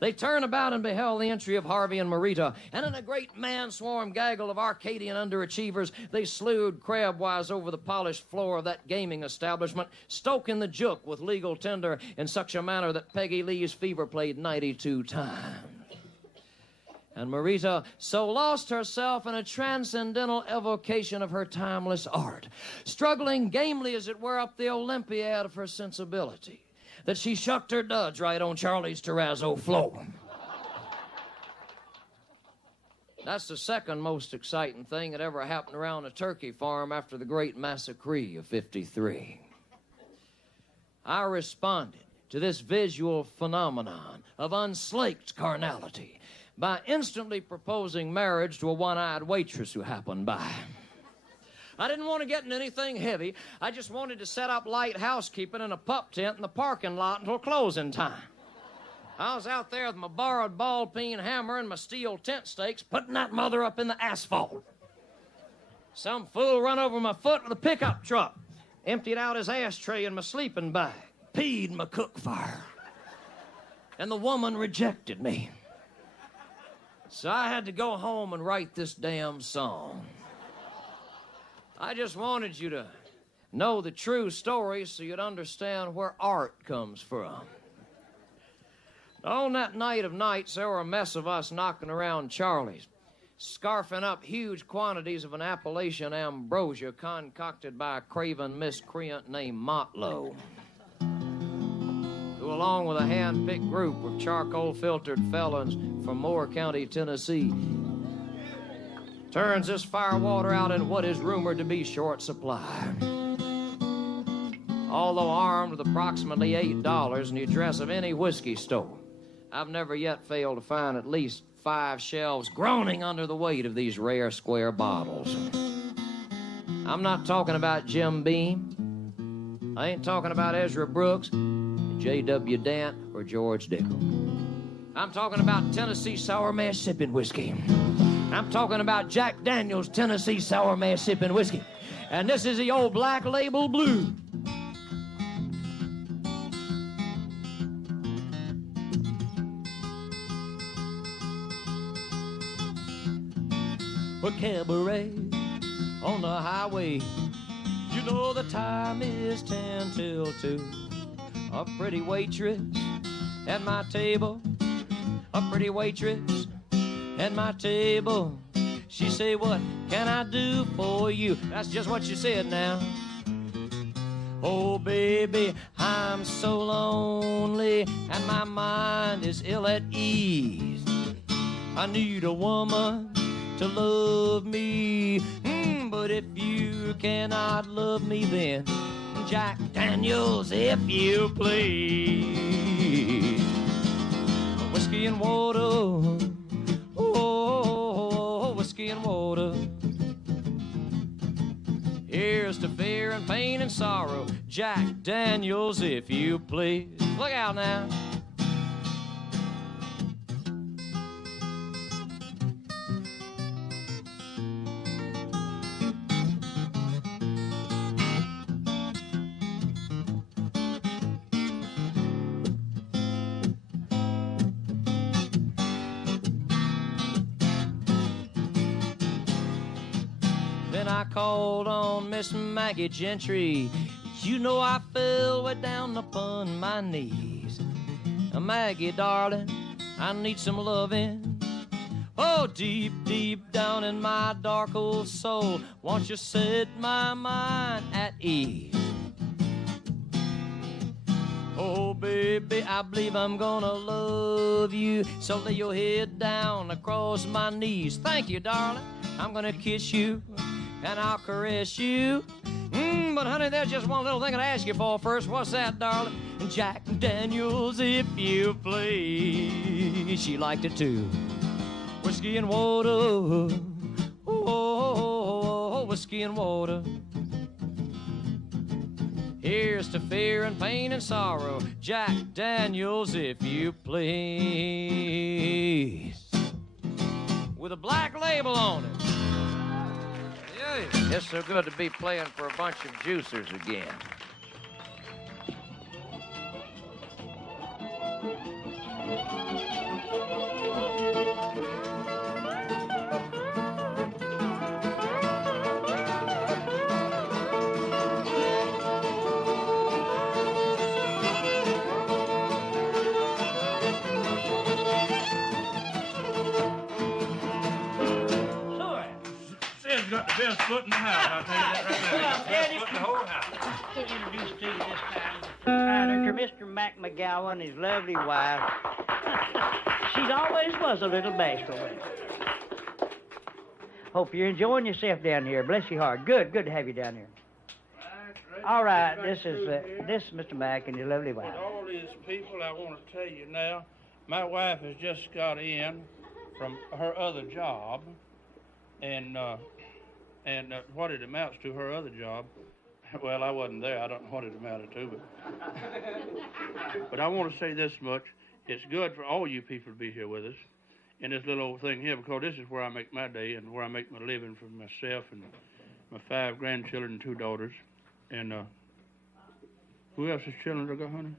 They turned about and beheld the entry of Harvey and Marita, and in a great man-swarm gaggle of Arcadian underachievers, they slewed crabwise over the polished floor of that gaming establishment, stoking the juke with legal tender in such a manner that Peggy Lee's fever played 92 times. And Marita so lost herself in a transcendental evocation of her timeless art, struggling gamely, as it were, up the Olympiad of her sensibility, that she shucked her duds right on Charlie's terrazzo floor. That's the second most exciting thing that ever happened around a turkey farm after the great massacre of '53. I responded to this visual phenomenon of unslaked carnality by instantly proposing marriage to a one-eyed waitress who happened by. I didn't want to get in anything heavy. I just wanted to set up light housekeeping in a pup tent in the parking lot until closing time. I was out there with my borrowed ball-peen hammer and my steel tent stakes, putting that mother up in the asphalt. Some fool run over my foot with a pickup truck, emptied out his ashtray in my sleeping bag, peed my cook fire. And the woman rejected me. So I had to go home and write this damn song. I just wanted you to know the true story so you'd understand where art comes from. On that night of nights, there were a mess of us knocking around Charlie's. scarfing up huge quantities of an Appalachian ambrosia concocted by a craven miscreant named Motlow, who, along with a hand-picked group of charcoal-filtered felons from Moore County, Tennessee, turns this firewater out in what is rumored to be short supply. Although armed with approximately $8 in the address of any whiskey store, I've never yet failed to find at least 5 shelves groaning under the weight of these rare square bottles. I'm not talking about Jim Beam. I ain't talking about Ezra Brooks, J.W. Dant, or George Dickel. I'm talking about Tennessee sour mash sipping whiskey. I'm talking about Jack Daniel's Tennessee sour mash sipping whiskey. And this is the old Black Label Blue. A cabaret on the highway. You know the time is 10 till 2. A pretty waitress at my table. A pretty waitress at my table. She say, what can I do for you? That's just what she said now. Oh, baby, I'm so lonely and my mind is ill at ease. I need a woman to love me, but if you cannot love me, then Jack Daniels, if you please. Whiskey and water, oh, whiskey and water. Here's to fear and pain and sorrow, Jack Daniels, if you please. Look out now. I called on Miss Maggie Gentry. You know I fell way down upon my knees. Maggie, darling, I need some loving. Oh, deep, deep down in my dark old soul, won't you set my mind at ease? Oh, baby, I believe I'm gonna love you. So lay your head down across my knees. Thank you, darling. I'm gonna kiss you and I'll caress you. But honey, there's just one little thing I'd ask you for first. What's that, darling? Jack Daniels, if you please. She liked it too. Whiskey and water, oh, whiskey and water. Here's to fear and pain and sorrow, Jack Daniels, if you please. With a black label on it. It's so good to be playing for a bunch of juicers again. Got the best foot in the house, I'll tell you that right now. Best foot in the whole house. Introduce to you this time, Mr. Mac McGowan and his lovely wife. She always was a little bashful. Hope you're enjoying yourself down here. Bless your heart. Good to have you down here. All right, this is Mr. Mac and his lovely wife. With all these people, I want to tell you now, my wife has just got in from her other job, and what it amounts to, her other job, well, I wasn't there. I don't know what it amounted to, but I want to say this much. It's good for all you people to be here with us in this little old thing here, because this is where I make my day and where I make my living for myself and my 5 grandchildren and 2 daughters. And who else's children I got, honey?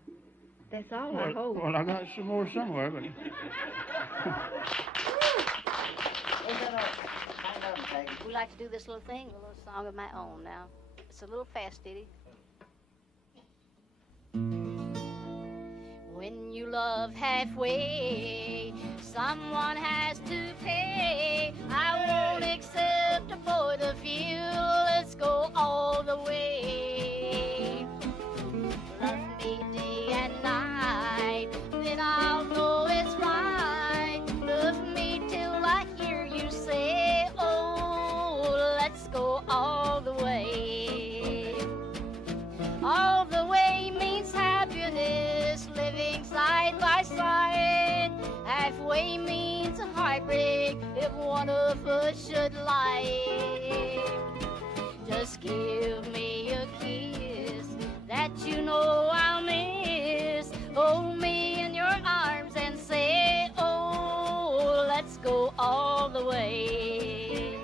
That's all, I hope. Well, I got some more somewhere, but... We like to do this little thing, a little song of my own now. It's a little fast ditty. When you love halfway, someone has to pay. I won't accept for the fuel. Let's go all the way. Love me day and night, then I'll know it's right. Love me till I hear you say, oh, let's go all the way. All the way means happiness, living side by side. Halfway means a heartbreak if one of us should lie. Just give me a kiss that you know I'll miss. Hold me in your arms and say, oh, let's go all the way.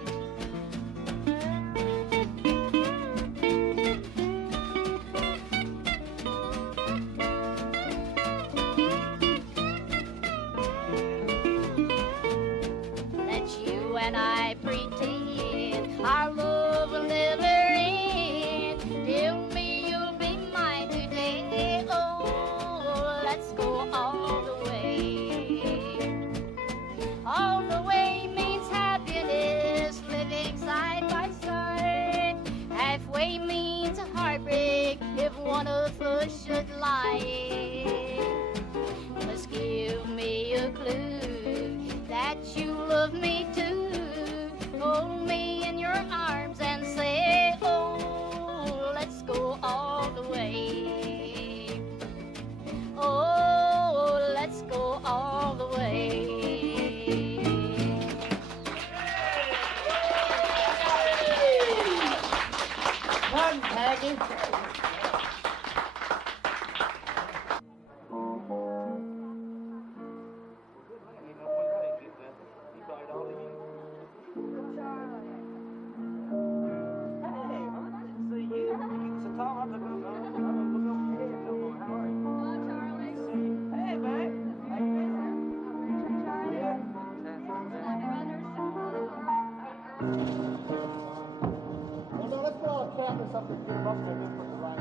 That you and I pretend our love will never end. Tell me you'll be mine today. Oh, let's go all the way. All the way means happiness, living side by side. Halfway means a heartbreak if one of us should lie. Just give me a clue that you love me too. Hold me in your arms and say, oh, let's go all the way. Oh, let's go all the way. Pardon, Peggy. Well, now let's put all the cabinets up and get them up there and then put the light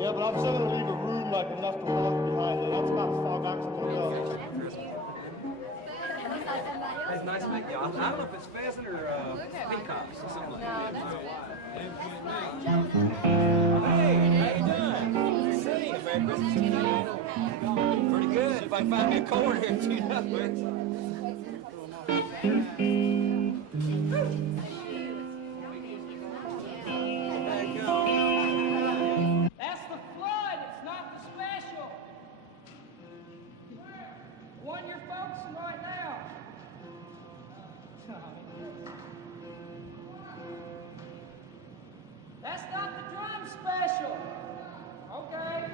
Yeah, but I'm still going to leave a room like enough to walk behind it. That's about as far back as I'm going to go. It's nice to meet you. I don't know if it's pheasant or peacocks or something like that. Hey, how you doing? See you, Merry Christmas to you. Pretty good. If I can find me a cord here to tune up with. There you go. That's the flood. It's not the special. One you're focusing right now. That's not the drum special. Okay.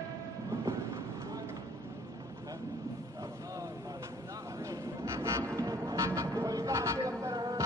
Well, you got to get a better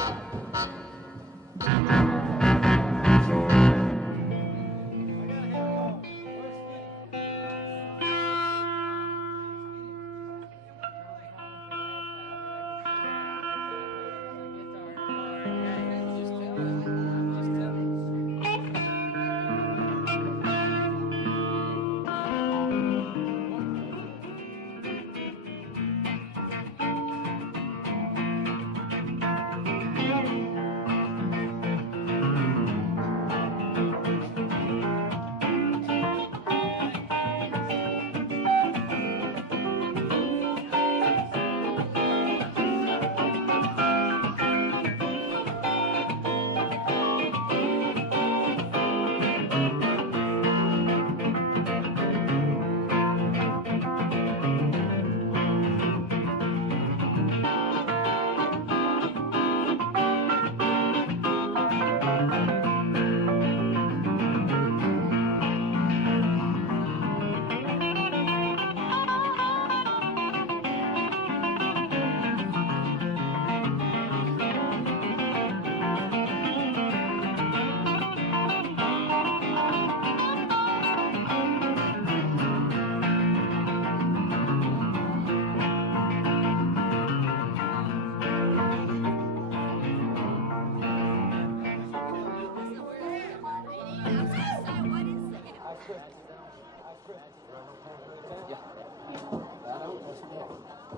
Yeah.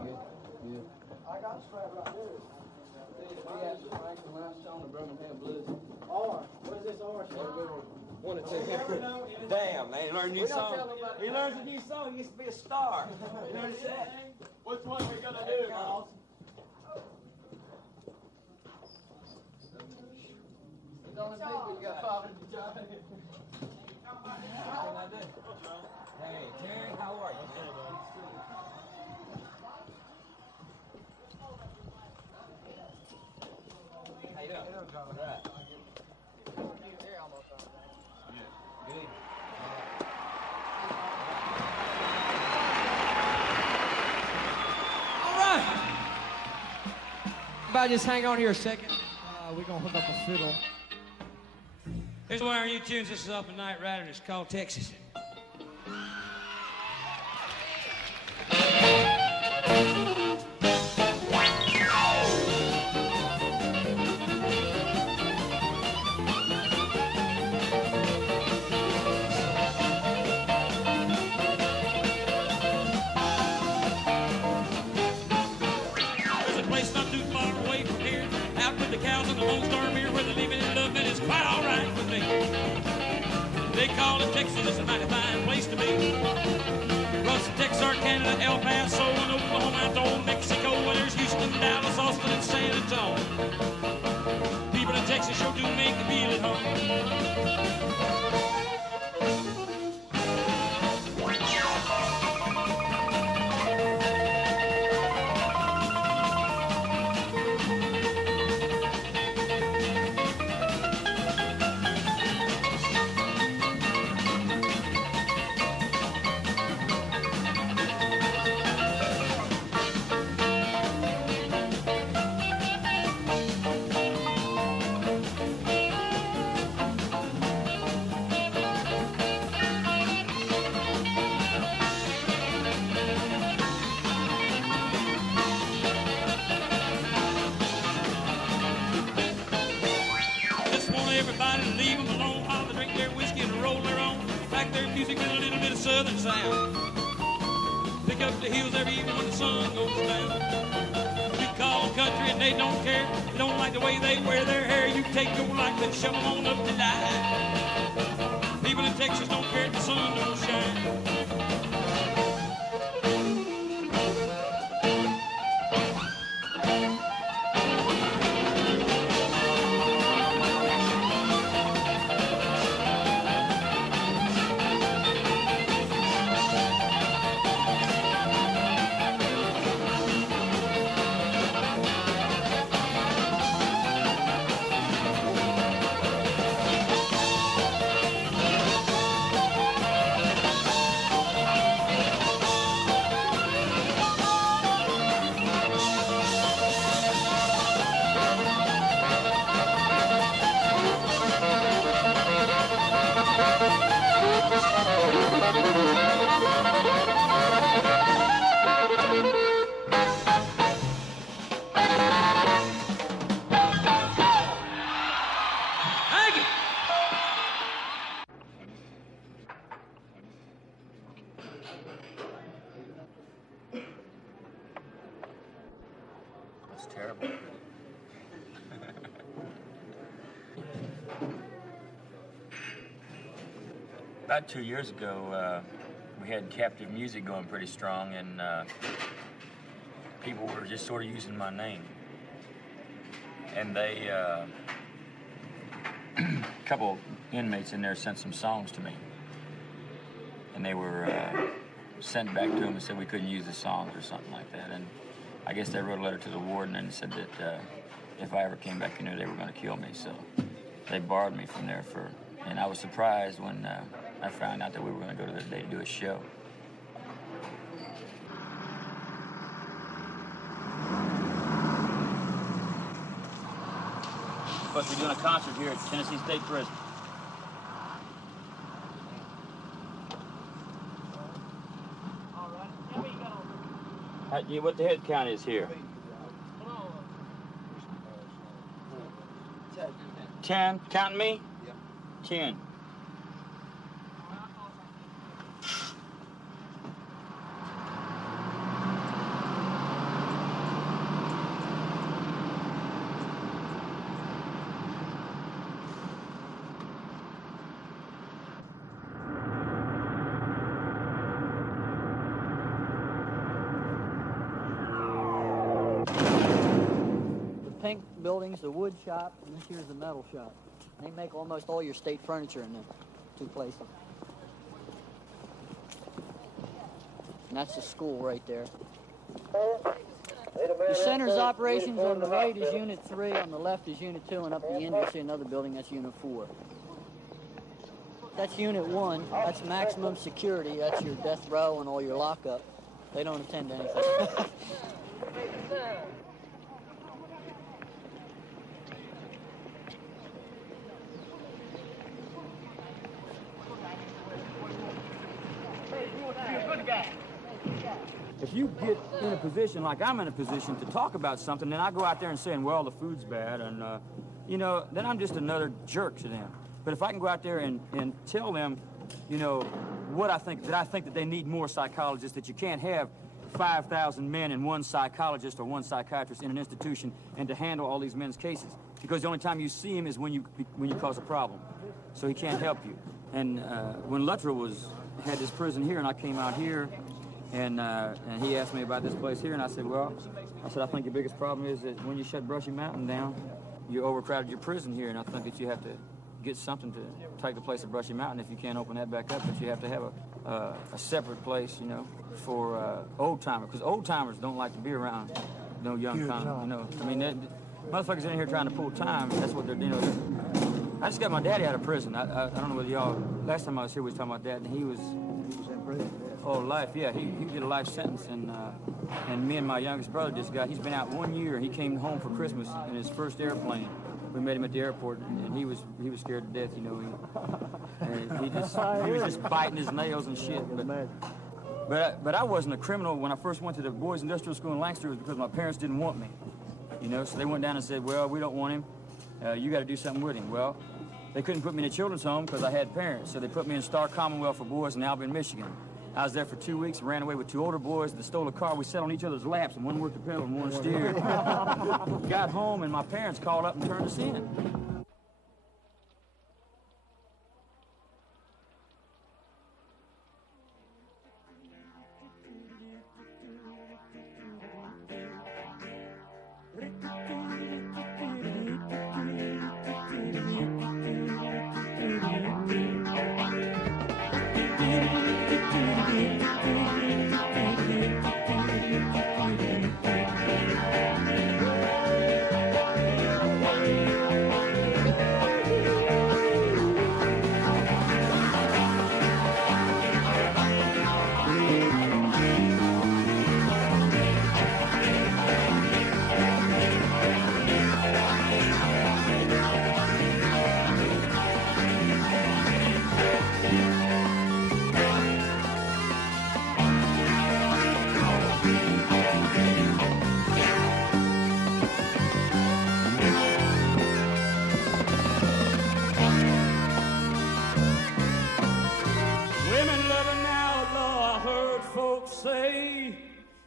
Good, good. I got a strap right there. We have the Franklin Limestone and Birmingham Blues. R. What is this R? One or two. Damn, man, he learned a new song. He learns a new song, he gets to be a star. You know what I'm saying? Which one we gonna do, Carl? Don't think we got Father Johnny. Hey, Terry, how are you? How you doing? Right. Good. All right. Everybody just hang on here a second. We're gonna hook up a fiddle. Here's one of our new tunes. This is off of Night Rider. It's called Texas. There's a place not too far away from here, out with the cows and the Lone Star Beer, where they're living in love and it's quite all right with me. They call it Texas, it's a mighty fine place to be. Russ, Texarkana, El Paso, and Oklahoma, and old Mexico, and there's Houston, Dallas, Austin, and San Antonio. People in Texas sure do make you feel at home. Everybody leave them alone while they drink their whiskey and roll their own. Like their music with a little bit of southern sound. Pick up the hills every evening when the sun goes down. We call them country and they don't care. They don't like the way they wear their hair. You take your life and shove them on up the line. People in Texas don't care if the sun don't shine. That's terrible. About 2 years ago, we had captive music going pretty strong, and people were just sort of using my name. And they, a couple inmates in there sent some songs to me. And they were sent back to them and said we couldn't use the songs or something like that. And I guess they wrote a letter to the warden and said that if I ever came back in there, they were going to kill me. So they barred me from there and I was surprised when I found out that we were going to go to the day to do a show. Supposed to be doing a concert here at Tennessee State Prison. What the head count is here? 10. Counting me? 10. buildings, the wood shop, and this here's the metal shop. They make almost all your state furniture in the two places. And that's the school right there. The center's operations on the right is Unit 3, on the left is Unit 2, and up the end you'll see another building, that's Unit 4. That's Unit 1, that's maximum security, that's your death row and all your lockup. They don't attend to anything. If you get in a position like I'm in a position to talk about something, then I go out there and saying, well, the food's bad, and, you know, then I'm just another jerk to them. But if I can go out there and tell them, you know, what I think that they need more psychologists, that you can't have 5,000 men and one psychologist or one psychiatrist in an institution and to handle all these men's cases. Because the only time you see him is when you cause a problem. So he can't help you. And when Luttrell had this prison here and I came out here, and he asked me about this place here, and I said, I think the biggest problem is that when you shut Brushy Mountain down, you overcrowded your prison here, and I think that you have to get something to take the place of Brushy Mountain if you can't open that back up, but you have to have a separate place, you know, for old-timers, because old-timers don't like to be around no young time, you know. I mean, motherfuckers in here trying to pull time, that's what they're doing. I just got my daddy out of prison. I don't know whether y'all, last time I was here we was talking about that, and he was in prison. Oh, life, yeah. He did a life sentence, and me and my youngest brother just he's been out 1 year. He came home for Christmas in his first airplane. We met him at the airport, and he was scared to death, you know. He was just biting his nails and shit. But I wasn't a criminal when I first went to the Boys Industrial School in Lancaster. It was because my parents didn't want me, you know. So they went down and said, well, we don't want him. You got to do something with him. Well, they couldn't put me in a children's home because I had parents, so they put me in Star Commonwealth for Boys in Albion, Michigan. I was there for 2 weeks, ran away with two older boys that stole a car. We sat on each other's laps, and one worked the pedal and one steered. Got home, and my parents called up and turned us in.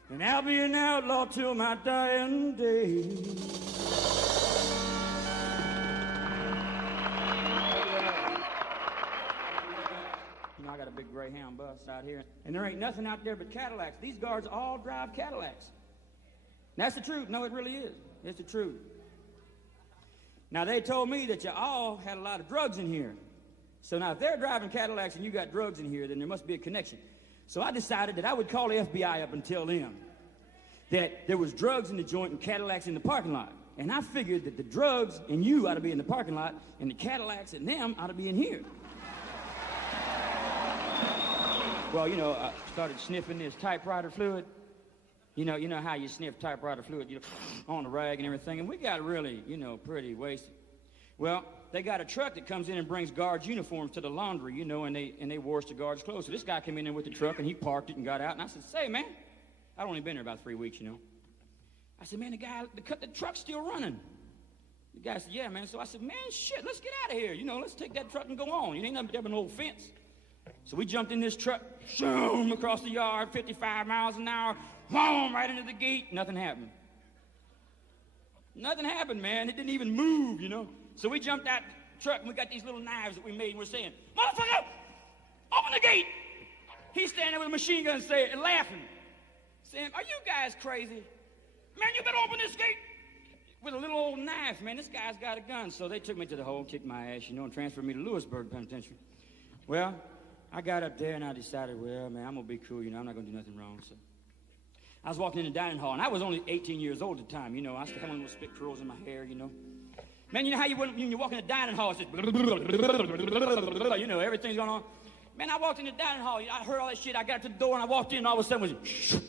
And I'll be an outlaw till my dying day. You know, I got a big Greyhound bus out here, and there ain't nothing out there but Cadillacs. These guards all drive Cadillacs. That's the truth. No, it really is. It's the truth. Now, they told me that you all had a lot of drugs in here. So now, if they're driving Cadillacs and you got drugs in here, then there must be a connection. So I decided that I would call the FBI up and tell them that there was drugs in the joint and Cadillacs in the parking lot. And I figured that the drugs and you ought to be in the parking lot, and the Cadillacs and them ought to be in here. Well, you know, I started sniffing this typewriter fluid. You know how you sniff typewriter fluid, you know, on the rag and everything. And we got really, you know, pretty wasted. Well, they got a truck that comes in and brings guards' uniforms to the laundry, you know, and they wash the guards' clothes. So this guy came in there with the truck, and he parked it and got out. And I said, say, man, I'd only been there about 3 weeks, you know. I said, man, the truck's still running. The guy said, yeah, man. So I said, man, shit, let's get out of here. You know, let's take that truck and go on. You ain't nothing but an old fence. So we jumped in this truck, zoom across the yard, 55 miles an hour, boom, right into the gate. Nothing happened. Nothing happened, man. It didn't even move, you know. So we jumped out the truck, and we got these little knives that we made, and we're saying, motherfucker, open the gate. He's standing there with a machine gun and laughing, saying, are you guys crazy? Man, you better open this gate. with a little old knife, man. This guy's got a gun. So they took me to the hole, kicked my ass, you know, and transferred me to Lewisburg Penitentiary. Well, I got up there and I decided, well, man, I'm gonna be cool, you know, I'm not gonna do nothing wrong. So I was walking in the dining hall, and I was only 18 years old at the time, you know. I still had one of those spit curls in my hair, you know. Man, you know how when you walk in the dining hall, it's just, you know, everything's going on. Man, I walked in the dining hall, I heard all that shit, I got to the door, and I walked in, and all of a sudden it was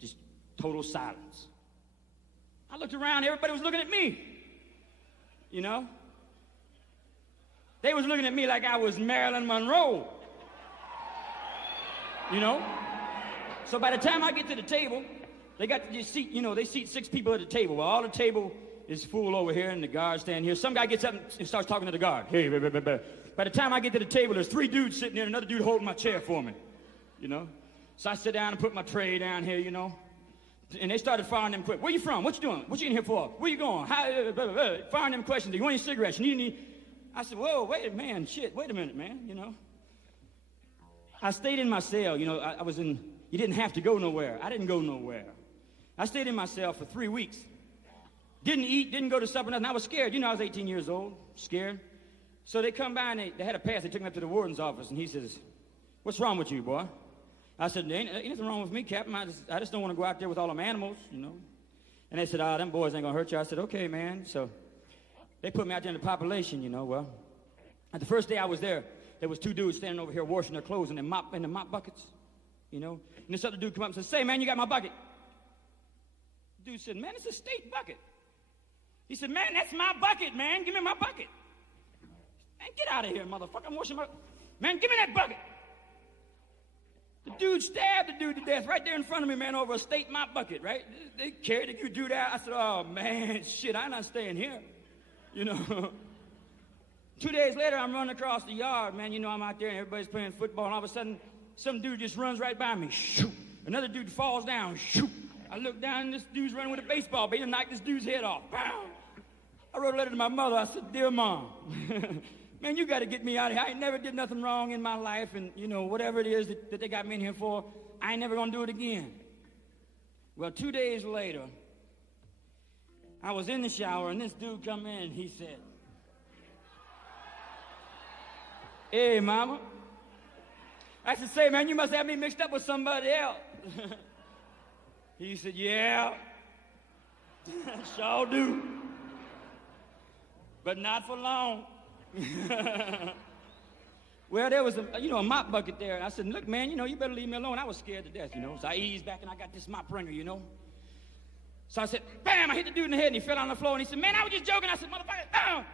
just total silence. I looked around, everybody was looking at me, you know. They was looking at me like I was Marilyn Monroe, you know. So by the time I get to the table, they got this seat, you know, they seat 6 people at the table. Well, all the table is full over here, and the guards stand here. Some guy gets up and starts talking to the guard. Hey, by the time I get to the table, there's 3 dudes sitting there, and another dude holding my chair for me, you know. So I sit down and put my tray down here, you know. And they started firing them quick. Where you from? What you doing? What you in here for? Where you going? How, firing them questions. Do you want any cigarettes? You need any? I said, whoa, wait a minute, man, you know. I stayed in my cell, you know, I was in, you didn't have to go nowhere. I didn't go nowhere. I stayed in my cell for 3 weeks. Didn't eat, didn't go to supper, nothing. I was scared. You know, I was 18 years old, scared. So they come by and they had a pass. They took me up to the warden's office, and he says, what's wrong with you, boy? I said, ain't nothing wrong with me, Captain. I just don't want to go out there with all them animals, you know. And they said, them boys ain't going to hurt you. I said, okay, man. So they put me out there in the population, you know. Well, the first day I was there was 2 dudes standing over here washing their clothes in the mop buckets, you know. And this other dude come up and said, say, man, you got my bucket. The dude said, man, it's a state bucket. He said, man, that's my bucket, man. Give me my bucket. Man, get out of here, motherfucker. I'm washing my... Man, give me that bucket. The dude stabbed the dude to death right there in front of me, man, over a state mop bucket, right? They carried it. You do that. I said, oh, man, shit, I'm not staying here. You know, 2 days later, I'm running across the yard, man. You know, I'm out there and everybody's playing football, and all of a sudden, some dude just runs right by me. Shoot. Another dude falls down. Shoot. I look down, and this dude's running with a baseball bat and knocked this dude's head off. Bam. I wrote a letter to my mother. I said, dear Mom, man, you got to get me out of here. I ain't never did nothing wrong in my life, and, you know, whatever it is that they got me in here for, I ain't never going to do it again. Well, 2 days later, I was in the shower, and this dude come in, and he said, hey, Mama. I said, say, man, you must have me mixed up with somebody else. He said, yeah, sure do. But not for long. Well, there was a mop bucket there. And I said, look, man, you know, you better leave me alone. I was scared to death, you know. So I eased back, and I got this mop wringer, you know. So I said, bam, I hit the dude in the head, and he fell on the floor, and he said, man, I was just joking. I said, motherfucker,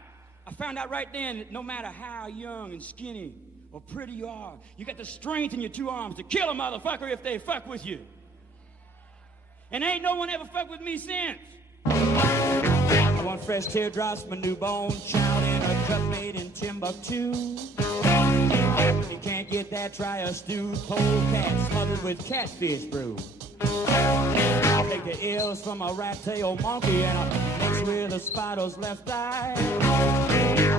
I found out right then that no matter how young and skinny or pretty you are, you got the strength in your 2 arms to kill a motherfucker if they fuck with you. And ain't no one ever fucked with me since. I want fresh teardrops from a newborn child in a cup made in Timbuktu. If you can't get that, try a stewed polecat smothered with catfish brew. Take the eels from a rat-tailed monkey and I mix with a spider's left eye.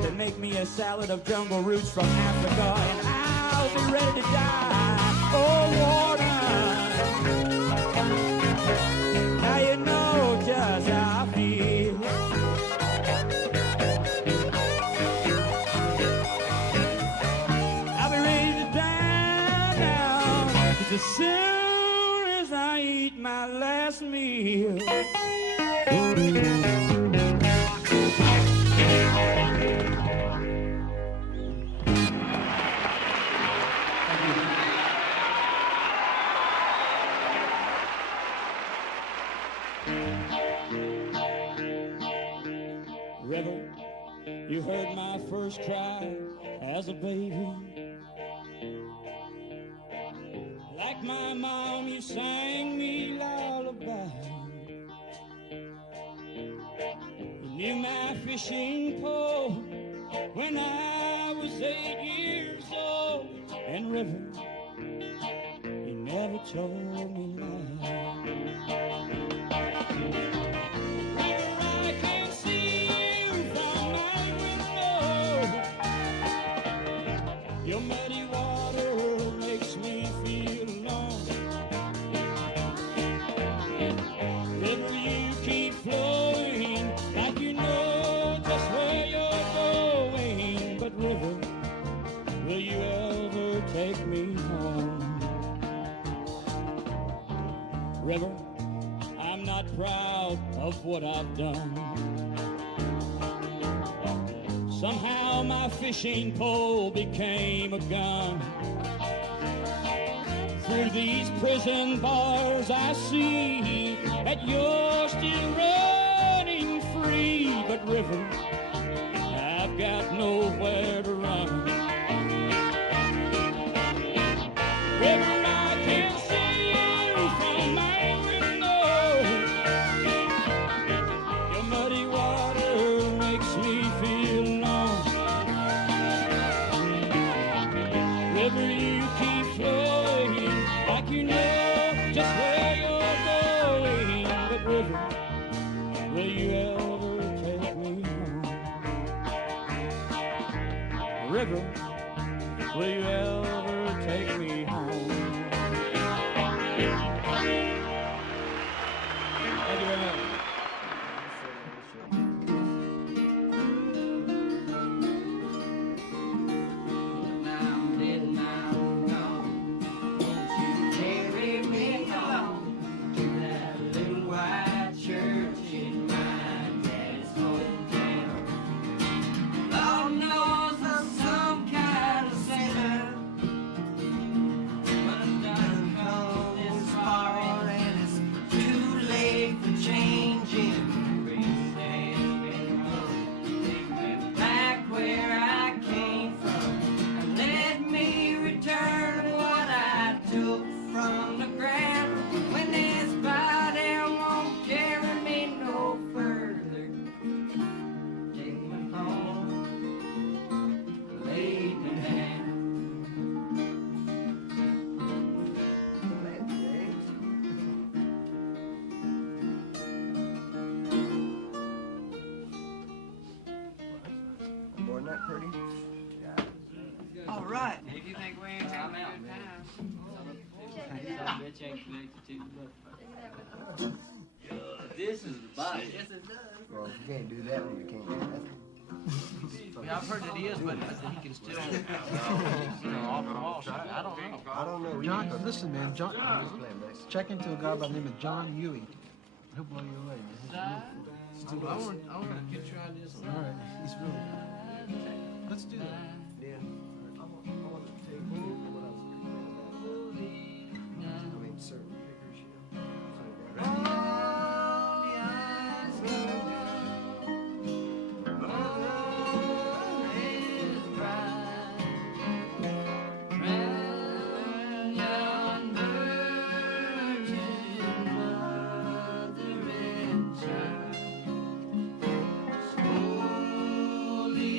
Then make me a salad of jungle roots from Africa and I'll be ready to die. Oh, Warden, now you know just how I feel. I'll be ready to die now, 'cause as soon as I eat my last meal. River, you heard my first cry as a baby. Like my mom, you sang me lullaby. You knew my fishing pole when I was 8 years old. And River, you never told me lies. Your muddy water makes me feel alone. River, you keep flowing. what I've done. Somehow my fishing pole became a gun. Through these prison bars I see that you're still running free. But river, I've got nowhere to run. River, I can see you from my window. Your muddy water makes me feel lost. River, you keep flowing like you know just where you're going. But river, will you ever take me home? River, will you ever take me home? Thank you very much. Carry me home to that little white church in my daddy's hometown. Lord knows I'm some kind of sinner, but I've done come this far and it's too late for changing. Grace has been wrong. Take me back where I came from and let me return what I took from the ground. When this body won't carry me no further, take me home, lay me down. Wasn't that pretty? All right. If you think we ain't having a good time, bitch ain't connected to the This is the body. Yes, it does. Well, if you can't do that one, you can't do that. Yeah, I've heard that he is, but he can still, off the wall shot. I don't know. I don't know. John, listen, man. John, check into a guy by the name of John Huey. He'll blow you away, man. He's I want to get your ideas on all right, he's really good. Let's do that. Yeah. I want to take what I was I mean, certain figures, you know. Slowly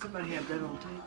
Somebody have that on tape?